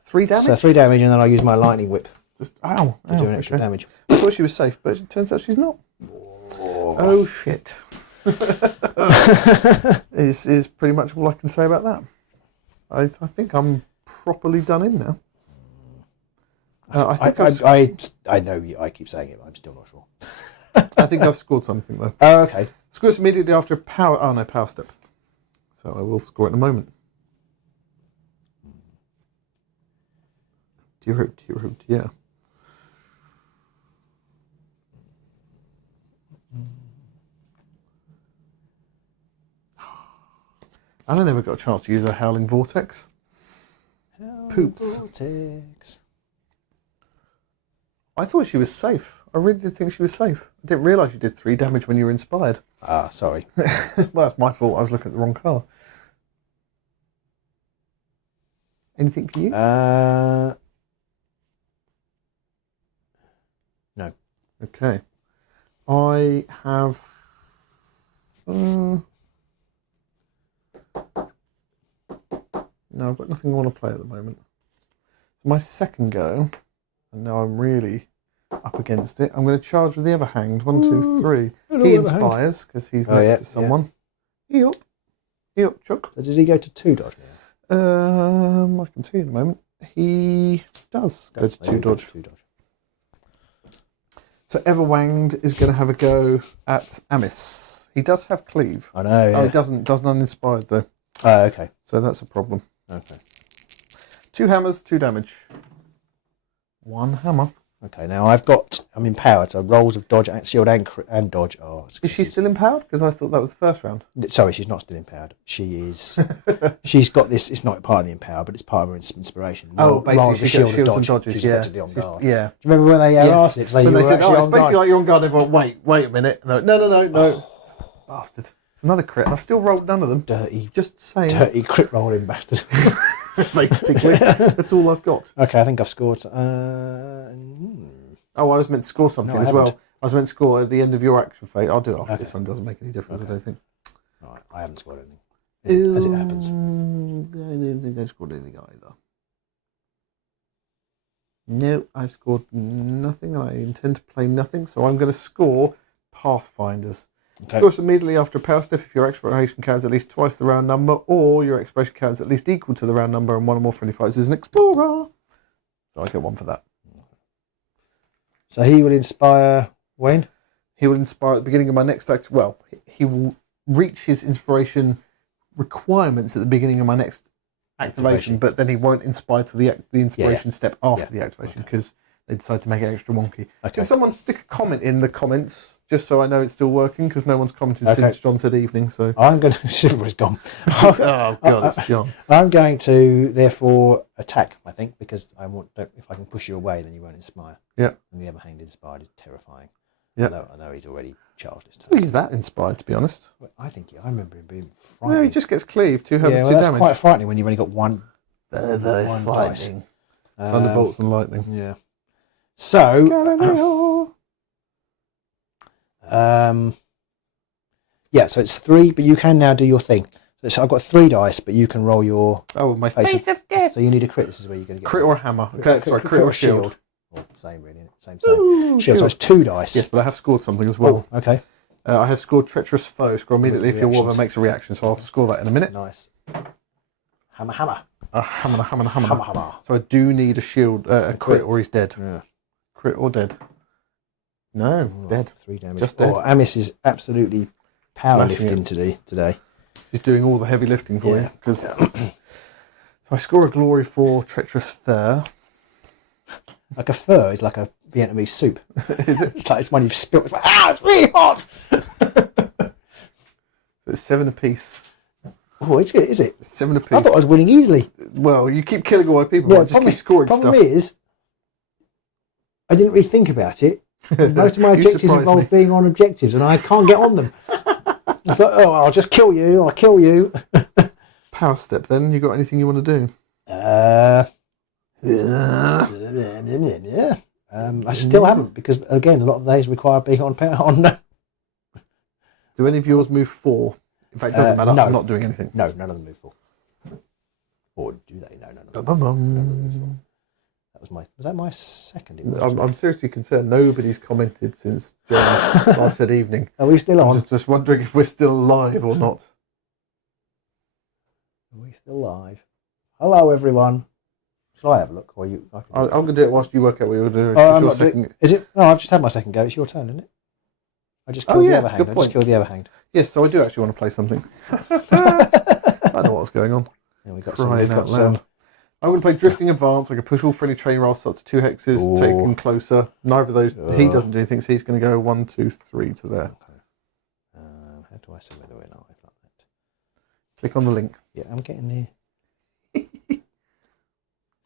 3 damage. So 3 damage, and then I'll use my lightning whip Just to do an extra damage. I thought she was safe, but it turns out she's not. Oh shit! is pretty much all I can say about that. I think I'm properly done in now. I know I keep saying it, but I'm still not sure. I think I've scored something though. Oh, okay. Scores immediately after power. Oh no, power step. So I will score it in a moment. Dear, yeah. And I never got a chance to use a Howling Vortex. Poops. Vortex. I thought she was safe. I really did think she was safe. I didn't realise you did 3 damage when you were inspired. Ah, sorry. Well, that's my fault. I was looking at the wrong card. Anything for you? No. Okay. I have... no, I've got nothing I want to play at the moment. My second go, and now I'm really up against it. I'm going to charge with the Everhanged. 1, 2, 3. He inspires because he's next to someone. Yeah. He up, Chuck. So does he go to 2 dodge now? I can tell you in a moment. He does go to 2 dodge. So Everwanged is going to have a go at Amis. He does have cleave. I know. Yeah. Oh, he doesn't uninspired though. Oh, okay. So that's a problem. Okay. 2 hammers, 2 damage. 1 hammer. Okay, now I'm empowered, so rolls of dodge, shield, and dodge are successes. Is she still empowered? Because I thought that was the first round. Sorry, she's not still empowered. She is. She's got this. It's not part of the empower, but it's part of her inspiration. Basically, she's shields and dodges. She's Yeah. effectively on guard. Yeah. Do you remember when they asked it? When they said, it's basically like you're on guard. Everyone, wait a minute. No. Bastard. It's another crit. I've still rolled none of them. Just saying. Dirty crit rolling bastard. Basically, that's all I've got. Okay, I think I've scored. I was meant to score something as well. I was meant to score at the end of your action phase. I'll do it after this one. Doesn't make any difference, I don't think. Right, I haven't scored anything. As it happens. I don't think I scored anything either. No, I've scored nothing. I intend to play nothing, so I'm going to score Pathfinders. Okay. Of course, immediately after a power step, if your exploration count is at least twice the round number, or your exploration count is at least equal to the round number, and 1 or more friendly fighters is an explorer. So I get 1 for that. So he will inspire when? He will inspire at the beginning of my next act. Well, he will reach his inspiration requirements at the beginning of my next activation, but then he won't inspire to the inspiration step after the activation because they decide to make it extra wonky. Okay. Can someone stick a comment in the comments just so I know it's still working? Because no one's commented since John said evening. So I'm going to. Everybody's gone. Oh God, it's John. I'm going to therefore attack. I think because I want. If I can push you away, then you won't inspire. Yeah. And the Everhanged inspired is terrifying. Yeah. I know he's already charged this time. I think he's that inspired, to be honest. I think I remember him being frightening. No, he just gets cleaved. 2 hammers, 2 that's damage. quite frightening when you've only got one. Very one frightening. dice. Thunderbolts and lightning. Yeah. So, Galileo. yeah, so it's 3, but you can now do your thing. So I've got 3 dice, but you can roll your my face of death. So you need a crit. This is where you're going to get crit or hammer. Okay, sorry, crit or shield. Oh, same, really. Same. Shield. So it's 2 dice. Yes, but I have scored something as well. Oh, okay. I have scored treacherous foe. Score immediately if your warband makes a reaction. So I'll score that in a minute. Nice. Hammer. A hammer. So I do need a shield, a crit, or he's dead. Yeah. Crit or dead. No, dead. 3 damage. Just dead. Amiss is absolutely powerlifting today. She's doing all the heavy lifting for you. So I score a glory for treacherous fur. Like a fur is like a Vietnamese soup. Is it? It's one you've spilled. It's like, it's really hot. So it's 7 apiece. Oh, it's good, is it? 7 apiece. I thought I was winning easily. Well, you keep killing all my people. I just keep scoring stuff. Problem is, I didn't really think about it. Most of my objectives involve being on objectives, and I can't get on them. It's like, oh, I'll just kill you. I'll kill you. Power step. Then you got anything you want to do? I still haven't, because again, a lot of those require being on. Do any of yours move 4? In fact, it doesn't matter. No. I'm not doing anything. No, none of them move 4. Or do they? No, none of them. Bum-bum-bum. Was that my second? I'm seriously concerned. Nobody's commented since John last said evening. Are we still on? I'm just wondering if we're still live or not. Are we still live? Hello, everyone. Shall I have a look? Or you? I'm going to do it whilst you work out what you're doing. Is it? No, I've just had my second go. It's your turn, isn't it? I just killed the Everhanged. I just killed the Everhanged. Yes, so I do actually want to play something. I know what's going on. Yeah, we've got some. I'm going to play Drifting Advance. I can push all friendly train rolls up to 2 hexes, take him closer. Neither of those, he doesn't do anything, so he's going to go 1, 2, 3 to there. Okay. How do I submit the way now? Like that. Click on the link. Yeah, I'm getting there.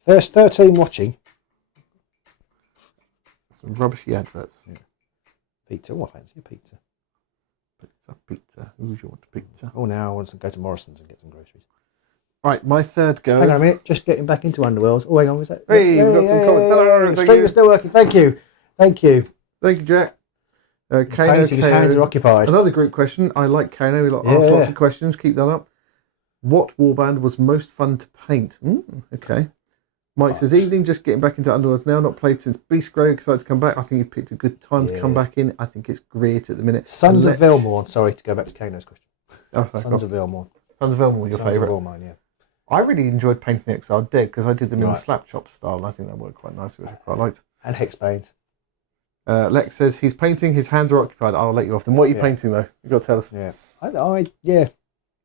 There's 13 watching. Some rubbishy adverts. Yeah. Pizza. Oh, I fancy a pizza. Pizza. Who's your pizza? Oh, now I want to go to Morrison's and get some groceries. Right, my third go. Hang on a minute, just getting back into Underworlds. Oh, hang on, was that? Hey, we've got some comments. Hello, the stream is still working. Thank you, Thank you, Jack. His hands are occupied. Another group question. I like Kano. We ask lots of questions. Keep that up. What warband was most fun to paint? Okay. Mike says, evening, just getting back into Underworlds now. Not played since Beast Grey. Excited to come back. I think you've picked a good time to come back in. I think it's great at the minute. Sons of Velmorn. Sorry to go back to Kano's question. Sons of Velmorn. Sons of Velmorn, your favourite. Sons of Velmorn, yeah. I really enjoyed painting the Exiled Dead because I did them in the slap chop style, and I think that worked quite nicely, which I quite liked. And Hexbane. Lex says he's painting, his hands are occupied. I'll let you off them. What are you painting though? You've got to tell us. Yeah.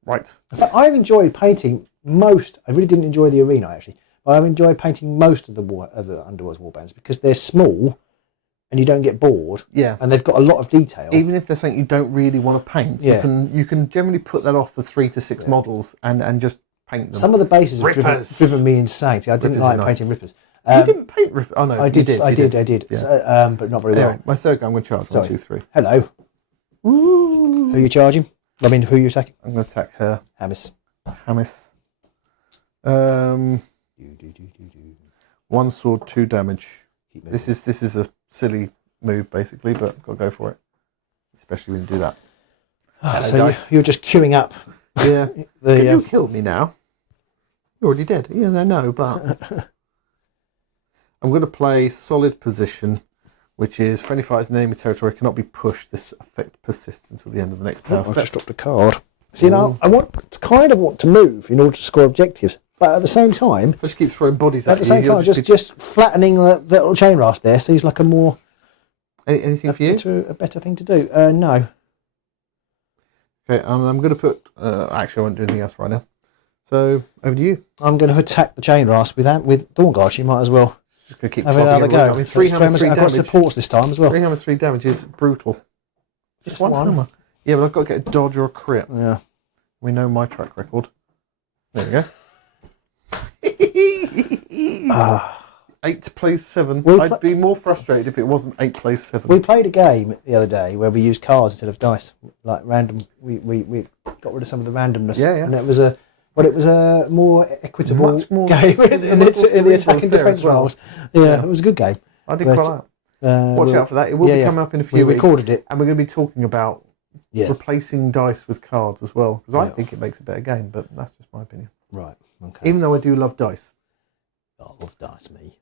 Right. In fact, I've enjoyed painting most. I really didn't enjoy the arena actually, but I've enjoyed painting most of the Underworld's warbands because they're small and you don't get bored. Yeah. And they've got a lot of detail. Even if there's something you don't really want to paint, you can generally put that off for 3 to 6 models and just paint them. Some of the bases have driven me insane. See, I didn't like painting Rippers. You didn't paint Rippers? Oh no, I did. I did. Yeah. So, but not very well. My third go, I'm going to charge. 1, 2, 3. Hello. Ooh. Who are you charging? I mean, who are you attacking? I'm going to attack her. Hamis. 1 sword, 2 damage. This is a silly move basically, but I've got to go for it. Especially when you do that. So you're just queuing up. Yeah. Can you kill me now? You're already dead. Yes, I know, but I'm going to play Solid Position, which is friendly fighters in enemy territory cannot be pushed. This effect persists until the end of the next turn. I've just dropped a card. See, now I want to move in order to score objectives, but at the same time, just keep throwing bodies at you. At the same time, just flattening the little chain rasp there, so he's like a more anything for you? A better thing to do. No. Okay, I'm going to put. Actually, I won't do anything else right now. So over to you. I'm going to attack the chain rasp with Dawnguard. She might as well. Just going to keep have another go. I mean, 3 hammers, 3 damage. I've got supports this time as well. 3 hammers, 3 damage is brutal. Just one hammer. Yeah, but I've got to get a dodge or a crit. Yeah. We know my track record. There we go. 8 plays 7. I'd be more frustrated if it wasn't 8 plays 7. We played a game the other day where we used cards instead of dice, like random. We got rid of some of the randomness. Yeah. And it was a But it was a more equitable Much more game in the attack and defence well. roles. Yeah, it was a good game. I did quite like that. Watch out for that. It will be coming up in a few weeks. We recorded it. And we're going to be talking about replacing dice with cards as well. Because I think it makes a better game, but that's just my opinion. Right, okay. Even though I do love dice. I love dice, me.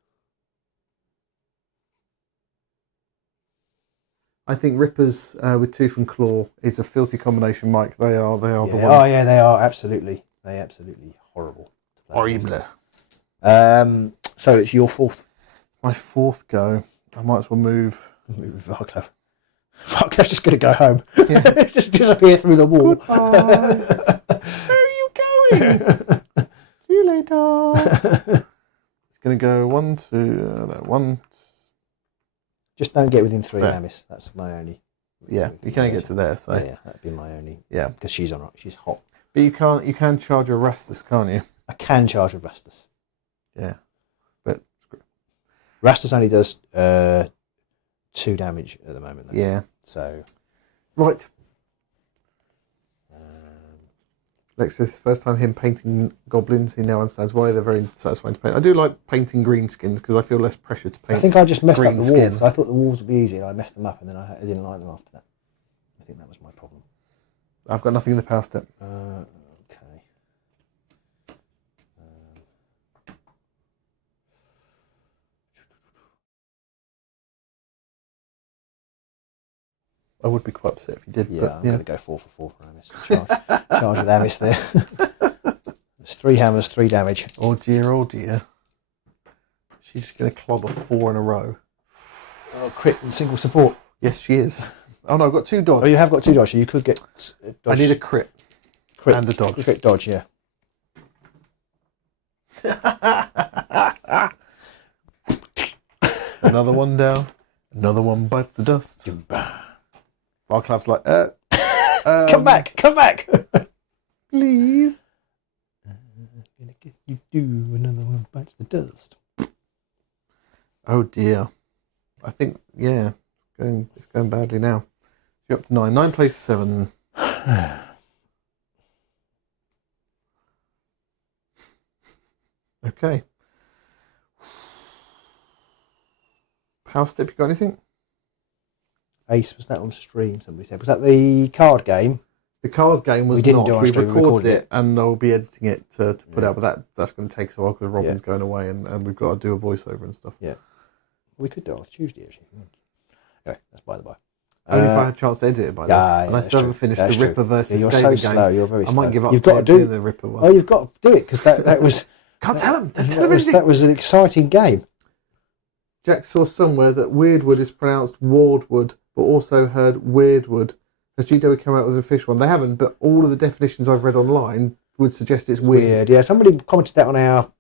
I think Rippers with Tooth and Claw is a filthy combination, Mike. They are the one. Oh yeah, they are absolutely. They're absolutely horrible. Horrible. So it's your fourth. My fourth go. I might as well move Varclav. Varclav's just going to go home. Yeah. Just disappear through the wall. Goodbye. Where are you going? See you later. It's going to go 1, 2, 1. Just don't get within 3 Namis. That's my only. Yeah, you can't get to there. So yeah, that'd be my only. Yeah, because she's on. She's hot. But you can't. You can charge a Rastus, can't you? I can charge a Rastus. Yeah, but Rastus only does 2 damage at the moment. Though. Yeah. So. Right. Lex says first time him painting goblins. He now understands why they're very satisfying to paint. I do like painting greenskins because I feel less pressure to paint. I think I just messed up the skin. wolves. I thought the wolves would be easy, and I messed them up, and then I didn't like them after that. I think that was my problem. I've got nothing in the power step. Okay. I would be quite upset if you did. Yeah, but, I'm going to go 4 for 4 for Amis. Charge with Amis there. There's 3 hammers, 3 damage. Oh dear, oh dear. She's just going to clobber 4 in a row. Oh, crit and single support. Yes, she is. Oh no, I've got 2 dodge. Oh, you have got 2 dodge, so you could get dodge. I need a crit and a dodge. Crit dodge, yeah. Another one down. Another one bites the dust. Varclav's like, come back, come back. Please. Gonna get you do another one bites the dust. Oh dear. I think, yeah, it's going badly now. You're up to 9. 9 plays 7. Okay. Power step, you got anything? Ace, was that on stream? Somebody said. Was that the card game? The card game was we didn't not. Do we stream, recorded it, and I'll be editing it to put out. But that's going to take a while because Robin's going away, and we've got to do a voiceover and stuff. Yeah, we could do it on Tuesday actually. Anyway, that's by the by. Only if I had a chance to edit it by then. And I still haven't finished the Ripper versus you're Skaven so game. slow. You're very slow. I might give up. You've got to do the Ripper one. Oh, you've got to do it because that was. Can't tell him. That was an exciting game. Jack saw somewhere that Weirdwood is pronounced Wardwood, but also heard Weirdwood. Has GW come out with an official one? They haven't, but all of the definitions I've read online would suggest it's weird. Yeah, somebody commented that on our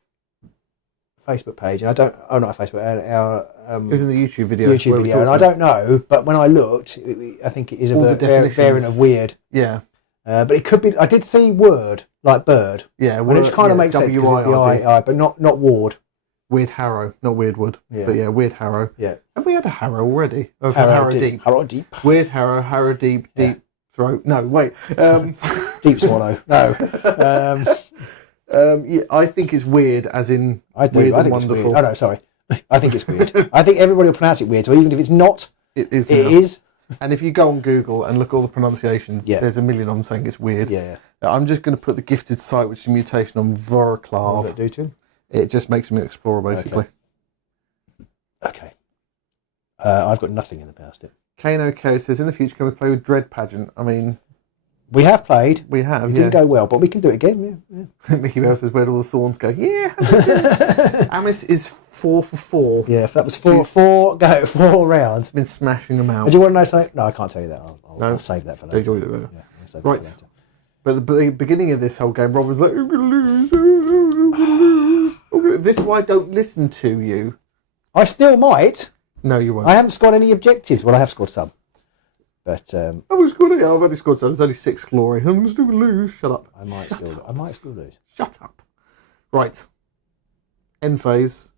Facebook page, and I don't. Oh, not our Facebook. Our it was in the YouTube video. And I don't know, but when I looked, I think it is a variant of weird. Yeah. But it could be. I did see word like bird. Yeah, which kind of makes sense because of the I, but not ward. Weird Harrow, not Weirdwood. Yeah. But yeah, Weird Harrow. Yeah. Have we had a Harrow already? Oh, Harrow Deep. Harrow Deep. Weird Harrow, Harrow Deep, Deep Throat. No, wait. Deep Swallow. No. Yeah, I think it's weird, as in I do. weird I think and wonderful. It's weird. Oh no, sorry. I think it's weird. I think everybody will pronounce it weird. So even if it's not, it is. It is. And if you go on Google and look at all the pronunciations, there's a million of them saying it's weird. Yeah. I'm just going to put the gifted sight, which is a mutation on Varclav. What does it do to him? It just makes him an explorer, basically. Okay. I've got nothing in the power step. Kano K says, in the future, can we play with Dread Pageant? I mean... We have played. We have, It didn't go well, but we can do it again, yeah. Mickey Bell says, where'd all the Thorns go? Yeah! Amis is 4 for 4. Yeah, if that was 4 rounds. Been smashing them out. Do you want to know something? No, I can't tell you that. I'll save that for later. Right. But the beginning of this whole game, Rob was like, I'm going to lose. This is why I don't listen to you. I still might. No, you won't. I haven't scored any objectives. Well, I have scored some. But I've only scored some. There's only 6 glory. I'm still going to lose. Shut up. I might still lose. Shut up. Right. End phase.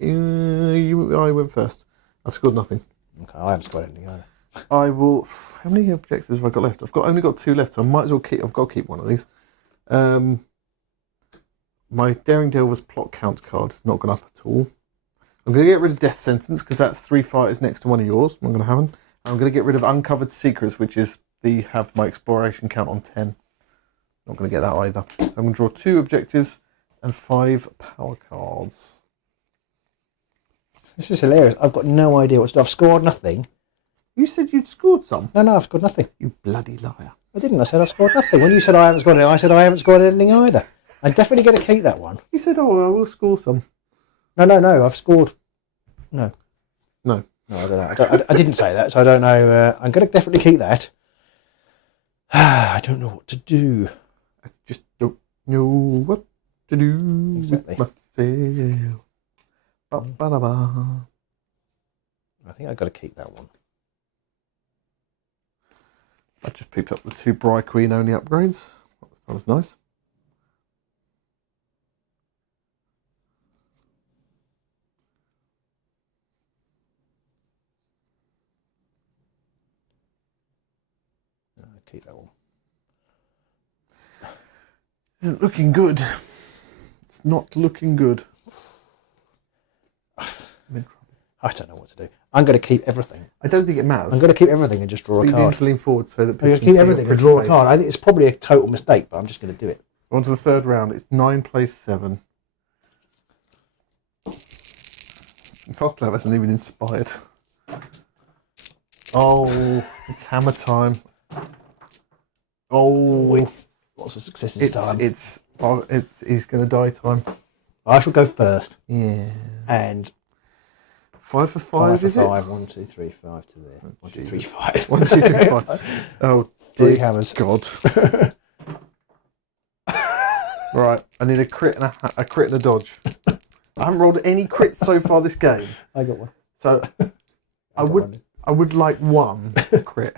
I went first. I've scored nothing. Okay, I haven't scored anything either. I will... How many objectives have I got left? I've only got 2 left, so I might as well keep... I've got to keep one of these. my Daring Delver's plot count card has not gone up at all. I'm going to get rid of Death Sentence because that's 3 fighters next to one of yours. I'm going to have them. I'm going to get rid of Uncovered Secrets, which is have my exploration count on 10. Not going to get that either. So I'm going to draw 2 objectives and 5 power cards. This is hilarious. I've got no idea what to do. I've scored nothing. You said you'd scored some. No, I've scored nothing. You bloody liar. I didn't. I said I've scored nothing. When you said I haven't scored anything, I said I haven't scored anything either. I'm definitely going to keep that one. You said, oh, I will score some. No. I've scored. No. No. No, I don't know. I didn't say that, so I don't know. I'm going to definitely keep that. I don't know what to do. I just don't know what to do Exactly. with myself. Ba-ba-da-ba. I think I've got to keep that one. I just picked up the 2 Briar Queen only upgrades. That was nice. Keep that one. Isn't looking good. It's not looking good. I'm in trouble. I don't know what to do. I'm going to keep everything. I don't think it matters. I'm going to keep everything and just draw a You card. need to lean forward so that I'm going to people keep can see everything your and draw a face. card. I think it's probably a total mistake, but I'm just going to do it. On to the 3rd round. It's 9 plays 7. MacLeod hasn't even inspired. Oh, it's hammer time. Oh, It's lots of successes time. It's he's going to die time. I shall go first. Yeah. And 5 for 5, 5 for is 5. 1, 2, 3, 5 to there. 1, 2, 3, 5. 1, 2, 3, 5. Oh, 3 dear hammers. God. Right, I need a crit and a crit and a dodge. I haven't rolled any crits so far this game. I got one. So I would like 1 crit.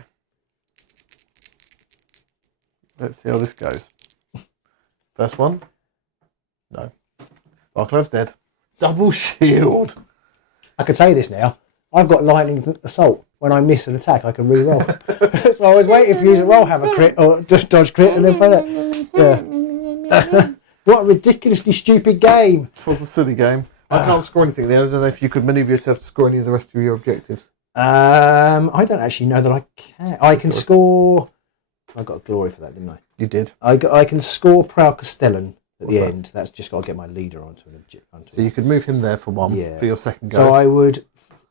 Let's see how this goes. First one. No. MacLeod's dead. Double shield. I could say this now. I've got lightning assault. When I miss an attack, I can re-roll. So I was waiting for you to roll hammer crit or just dodge crit and then for that. Yeah. What a ridiculously stupid game. It was a silly game. I can't score anything there. I don't know if you could maneuver yourself to score any of the rest of your objectives. I don't actually know that I can. I can score. I got a glory for that, didn't I? You did. I can score Proud Castellan at What's the that? end. That's just got to get my leader onto an object. So you could move him there for 1 for your second go. So I would,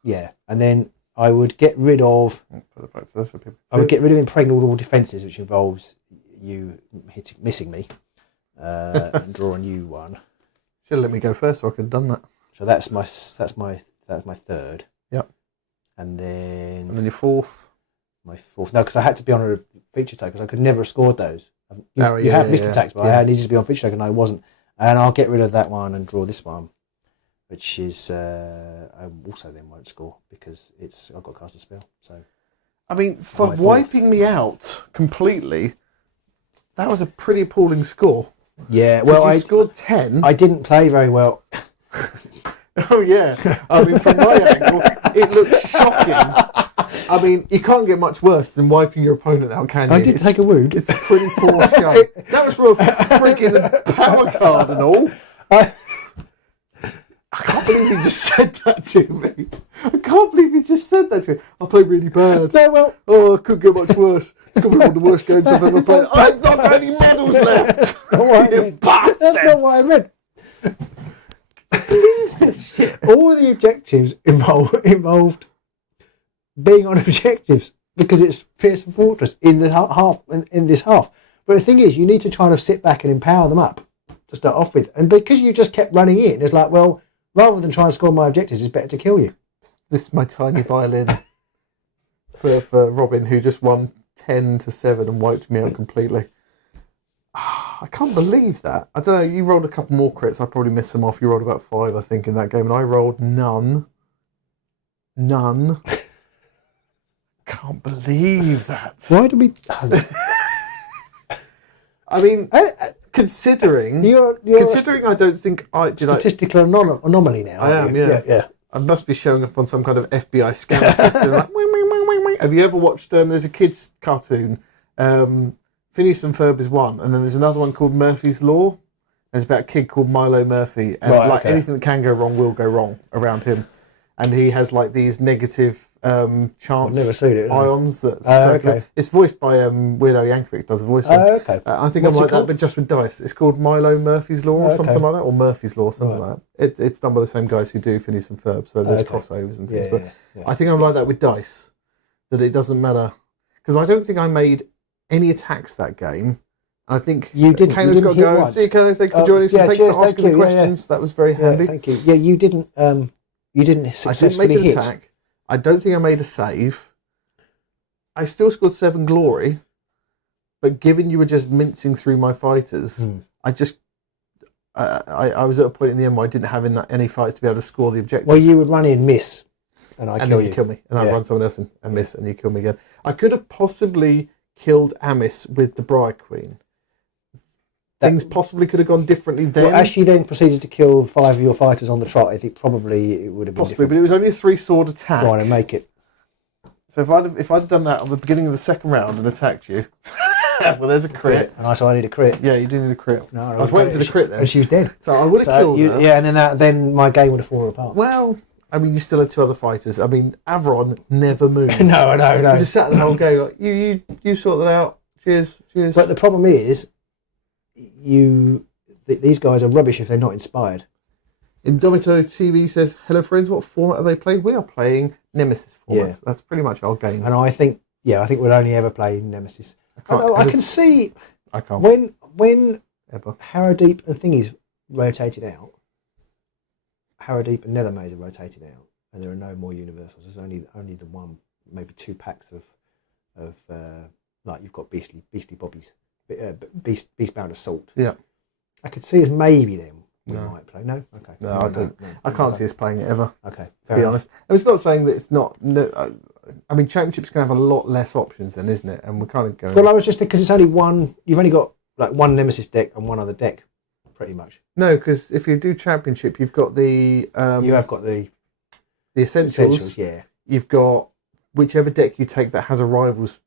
and then I would get rid of. Put it back to there so people I would get rid of impregnable all defences, which involves you missing me, and draw a new one. Should have let me go first, so I could have done that. So that's my 3rd. Yep. And then your 4th. my 4th. No, because I had to be on a feature token, because I could never have scored those. You Yeah, have missed attacks, but I needed to be on feature token, and I wasn't. And I'll get rid of that one and draw this one, which is I also then won't score because I've got to cast a spell. So, I mean, for wiping me out completely, that was a pretty appalling score. yeah, well, I I scored 10. I didn't play very well. Oh yeah, I mean, from my angle, it looks shocking. I mean, you can't get much worse than wiping your opponent out, can you? I did take a wound. It's a pretty poor show. That was for a freaking power card and all. I can't believe you just said that to me. I can't believe you just said that to me. I played really bad. No, well, Oh, it couldn't get much worse. It's going to be one of the worst games I've ever played. I've not got any medals left. that's not what I You meant. bastard. That's not what I meant. All the objectives involved being on objectives because it's Fearsome Fortress in the in this half. But the thing is, you need to try to sit back and empower them up to start off with. And because you just kept running in, it's like, well, rather than try and score my objectives, it's better to kill you. This is my tiny violin for Robin, who just won 10-7 and wiped me out completely. I can't believe that. I don't know, you rolled a couple more crits. I probably missed some off. You rolled about 5, I think, in that game, and I rolled none. Can't believe that. Why do we... I mean, considering You're I don't think I did. statistical anomaly now. I aren't am, you? yeah. I must be showing up on some kind of FBI scam system. Like, wing, wing, wing, wing, wing. Have you ever watched? There's a kids' cartoon. Phineas and Ferb is one, and then there's another one called Murphy's Law, And it's about a kid called Milo Murphy, and Right, like okay. anything that can go wrong will go wrong around him. And he has like these negative chance I've never seen it. No. ions that Oh, circulate. okay. It's voiced by Weirdo Yankovic, does the voice one. Oh, okay. I think What's I'm it like that, called? but just with dice. It's called Milo Murphy's Law or Oh, something okay. like that, or Murphy's Law, something Right. like that. It's done by the same guys who do Phineas and Ferb, so there's Okay. crossovers and things. Yeah, But yeah. I think I'm like that with dice, that it doesn't matter. Because I don't think I made any attacks that game. I think You didn't. Kayla's You got didn't to hit go. once. See you, Kayla. Thank you for Oh, joining us. yeah, Thank cheers, you for thank asking the you, yeah, questions. That was very handy. Thank you. Yeah, you didn't I didn't successfully make an hit. attack. I don't think I made a save. I still scored 7 glory, but given you were just mincing through my fighters, I just I was at a point in the end where I didn't have any fights to be able to score the objectives. Well, you would run in, miss, and I and kill then you you. kill me, and I Yeah. run someone else and miss, and you kill me again. I could have possibly killed Amis with the Briar Queen. Things possibly could have gone differently then. Well, as she then proceeded to kill 5 of your fighters on the trot, I think probably it would have been possibly, but different. it was only a 3-sword attack. Trying to make it. So if I'd done that at the beginning of the second round and attacked you, well, there's a crit. And I need a crit. Yeah, you do need a crit. No, I was waiting for the crit then. And she was dead. So I would have killed her. Yeah, and then my game would have fallen apart. Well, I mean, you still had 2 other fighters. I mean, Averon never moved. No. You just sat there the whole game like, you sort that out. Cheers. But the problem is, these guys are rubbish if they're not inspired. Indomito TV says, hello friends, what format are they playing? We are playing Nemesis format. Yeah. That's pretty much our game. And I think we'll only ever play Nemesis. Although I can see I can't. when Ever. Harrowdeep and Thingy's rotated out, Harrowdeep and Nethermaze are rotated out, and there are no more universals. There's only the one, maybe 2 packs of like you've got Beastly Bobbies, Beastbound Assault. Yeah. I could see as maybe them we No. might play. No, okay. No, I don't. I can't see us playing it ever. Okay, To be honest, and it's not saying that it's not. No, I mean, championships can have a lot less options then, isn't it? And we're kind of going. Well, I was just thinking because it's only one. You've only got like one Nemesis deck and one other deck, pretty much. No, because if you do championship, you've got the You have got the essentials. yeah. You've got whichever deck you take that has a rivals,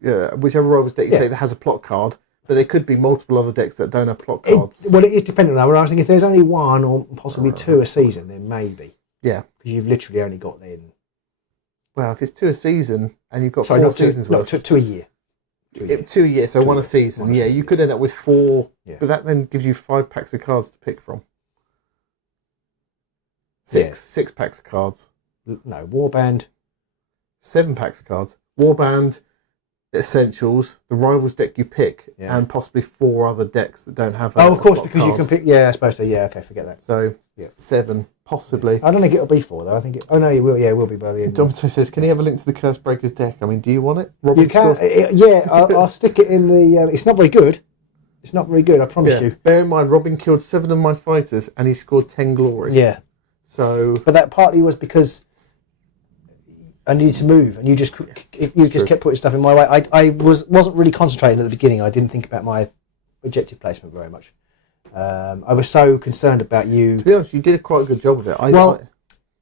whichever rivals deck you take that has a plot card. But there could be multiple other decks that don't have plot cards. Well, it is dependent on that. I was thinking if there's only 1 or possibly 2 a season, then maybe. Yeah. Because you've literally only got then. Well, if it's 2 a season and you've got Sorry, 4 not 2. seasons, No, worth- 2 a year. 2 a year, so 1 a years. season. One a Yeah, season, you could end up with 4, Yeah. but that then gives you 5 packs of cards to pick from. 6 packs of cards. No, Warband. 7 packs of cards. Warband, essentials, the rivals deck you pick, Yeah. and possibly 4 other decks that don't have. Of course, plot because you card. can pick. Yeah, I suppose so. Yeah, okay, forget that. So Yeah. 7, possibly. I don't think it'll be 4 though. I think it. Oh no, it will. Yeah, it will be by the end. Domito says, "Can you have a link to the Cursebreakers deck? I mean, do you want it?" You Robin can. scored- Yeah, I'll stick it in the. It's not very good. It's not very good. I promise Yeah. you. Bear in mind, Robin killed 7 of my fighters, and he scored 10 glory. Yeah, So but that partly was because I needed to move, and you just kept putting stuff in my way. I wasn't really concentrating at the beginning. I didn't think about my objective placement very much. I was so concerned about you. to be honest, you did quite a good job of it.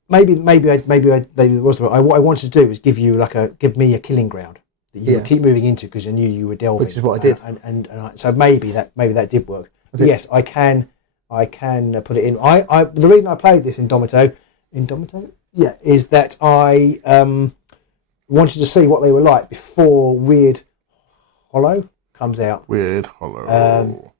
Maybe it was what I wanted to do was give me a killing ground that you would keep moving into because I knew you were delving, Which is what I did. So maybe that did work. But yes, I can put it in. The reason I played this in Domito, is that I wanted to see what they were like before Wyrdhollow comes out. Wyrdhollow.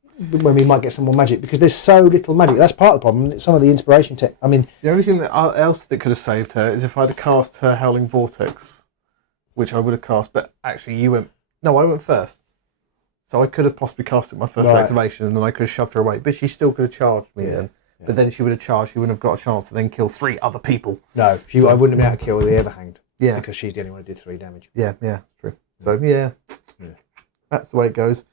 When we might get some more magic because there's so little magic. That's part of the problem. Some of the inspiration tech. I mean, The only thing else that could have saved her is if I'd have cast her Howling Vortex, which I would have cast. But actually, you went. No, I went first. So I could have possibly cast it my first Right. activation, and then I could have shoved her away. But she still could have charged me then. Yeah. But then she would have charged. She wouldn't have got a chance to then kill 3 other people. no, I wouldn't have been able to kill the Everhanged. Yeah. Because she's the only one who did 3 damage. Yeah, true. So yeah, that's the way it goes.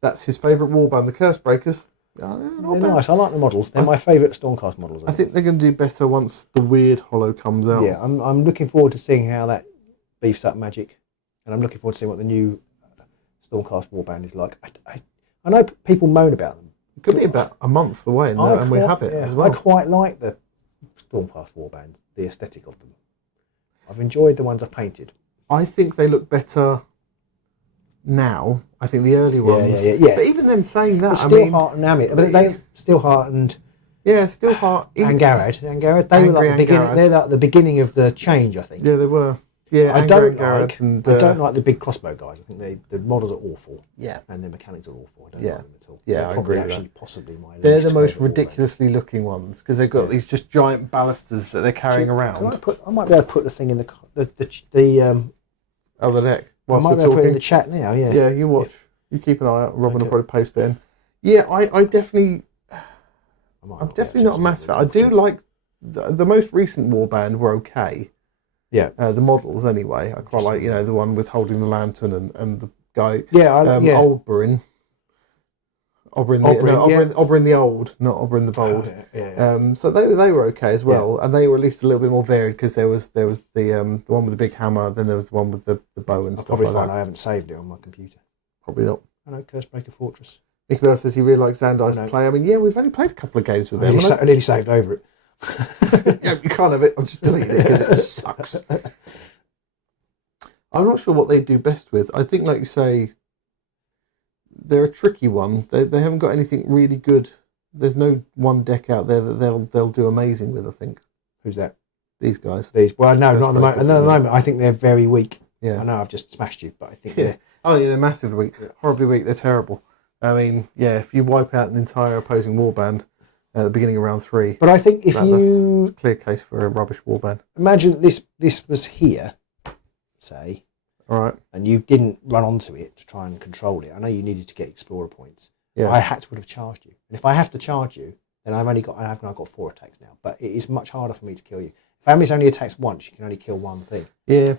That's his favourite warband, the Cursebreakers. Not They're bad. nice. I like the models. They're my favourite Stormcast models. I think they're going to do better once the Wyrdhollow comes out. Yeah, I'm looking forward to seeing how that beefs up magic, and I'm looking forward to seeing what the new Stormcast warband is like. I know people moan about them. It could be about a month away, and we have it as well. I quite like the Stormcast warbands, the aesthetic of them. I've enjoyed the ones I've painted. I think they look better now. I think the early ones. Yeah. But even then, saying that, But Steelheart and Amit, but they Steelheart and Steelheart and Garrod, they were like the beginning. They're like the beginning of the change, I think. Yeah, they were. Yeah, I don't like the big crossbow guys. I think the models are awful. Yeah, and the mechanics are awful. I don't like them at all. Yeah, they're I probably agree with actually that. possibly my. They're least the most favourite ridiculously looking ones because they've got these just giant balusters that they're carrying around. I might be able to put the thing in the deck. I might be able to put it in the chat now. Yeah. Yeah, you watch. You keep an eye out. Robin will probably post it in. Yeah, I definitely. I'm definitely not a massive fan. I do like the most recent warband were okay. Yeah. The models anyway. I quite like the one with holding the lantern and the guy. Oberyn. Oberyn the old, not Oberyn the bold. So they were okay as well, and they were at least a little bit more varied because there was the one with the big hammer, then there was the one with the bow and stuff like that. I haven't saved it on my computer. Probably not. I know Cursebreaker Fortress. MacLeod says he really likes Xandi's to play. I mean, we've only played a couple of games with them. I nearly saved over it. Yeah, you can't have it. I'll just delete it because it sucks. I'm not sure what they do best with. I think, like you say, they're a tricky one. They haven't got anything really good. There's no one deck out there that they'll do amazing with. I think. Who's that? These guys. Well, no, not at the moment. At the moment, I think they're very weak. Yeah. I know I've just smashed you, but I think they're. Oh yeah, they're massively weak. Horribly weak. They're terrible. I mean, if you wipe out an entire opposing warband at the beginning of round 3. But I think if that's a clear case for a rubbish warband. Imagine this was here, say. All right. And you didn't run onto it to try and control it. I know you needed to get explorer points. Yeah. I would have charged you. And if I have to charge you, then I've now got 4 attacks now. But it is much harder for me to kill you. If Amis only attacks once, you can only kill one thing. Yeah.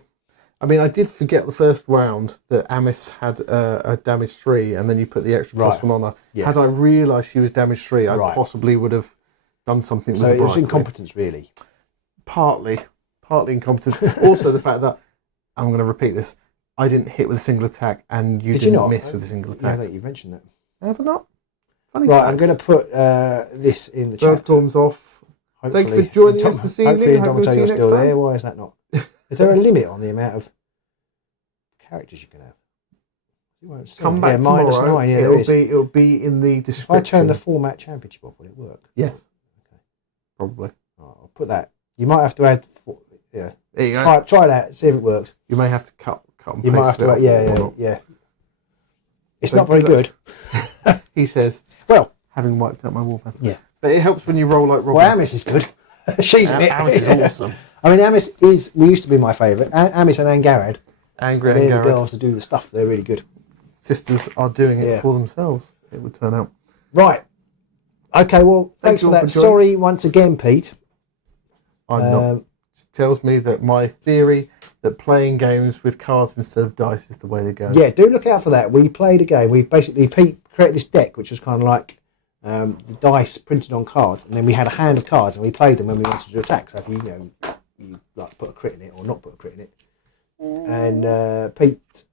I mean, I did forget the first round that Amis had a damage 3, and then you put the extra plus 1 on her. Yeah. Had I realised she was damage 3, I possibly would have done something with the Briar. So it was incompetence, really? Partly incompetence. Also the fact that, I'm going to repeat this, I didn't hit with a single attack, and you didn't miss with a single attack. I think you mentioned that. Have I not? Funny fact. I'm going to put this in the chat. Storm's off. Thank you for joining us this evening. Hopefully you're still there. Why is that not? Is there a limit on the amount of characters you can have? You won't see. Come back tomorrow. -9, it'll be in the description. If I turn the format championship off, will it work? Yes. Okay. Probably. I'll put that. You might have to add. Yeah. There you go. Try that. See if it works. You may have to cut and paste. You might have to. Yeah. It's not very good. He says. Well, having wiped out my warband. Yeah. But it helps when you roll like Robin. Well, Amis is good. She's in it. Amis is awesome. I mean, Amis used to be my favourite. Amis and Angarad. They're the girls to do the stuff. They're really good. Sisters are doing it for themselves, it would turn out. Right. Okay, well, thanks for that. Sorry once again, Pete. I'm not. It tells me that my theory that playing games with cards instead of dice is the way to go. Yeah, do look out for that. We played a game. Pete created this deck, which was kind of like the dice printed on cards, and then we had a hand of cards, and we played them when we wanted to attack. So if you like put a crit in it or not put a crit in it. And Pete,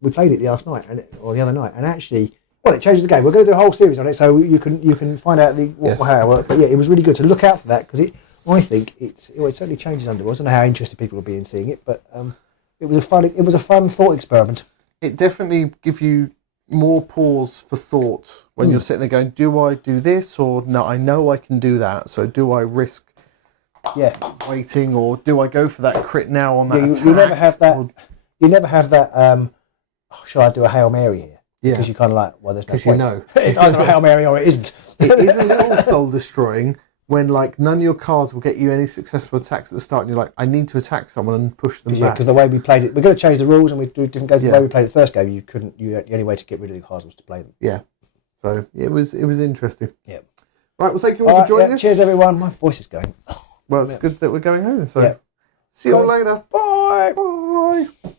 we played it last night or the other night, and actually, it changes the game. We're going to do a whole series on it, so you can find out how it works. But yeah, it was really good. So look out for that, because I think it certainly changes Underworld. I don't know how interested people will be in seeing it, but it was a fun thought experiment. It definitely gives you more pause for thought when you're sitting there going, do I do this, or no, I know I can do that, so do I risk waiting, or do I go for that crit now on that attack? You never have that. You never have that. Shall I do a Hail Mary here? Yeah. Because you're kind of like, well, there's no point. You know. It's either a Hail Mary or it isn't. It is a little soul destroying when none of your cards will get you any successful attacks at the start, and you're like, I need to attack someone and push them back. Because the way we played it, we're going to change the rules, and we do different games. The way we played the first game, the only way to get rid of the cards was to play them. Yeah. So it was interesting. Yeah. Right. Well, thank you all for joining us. Cheers, everyone. My voice is going. Well, it's good that we're going home. So see you all later. Bye. Bye.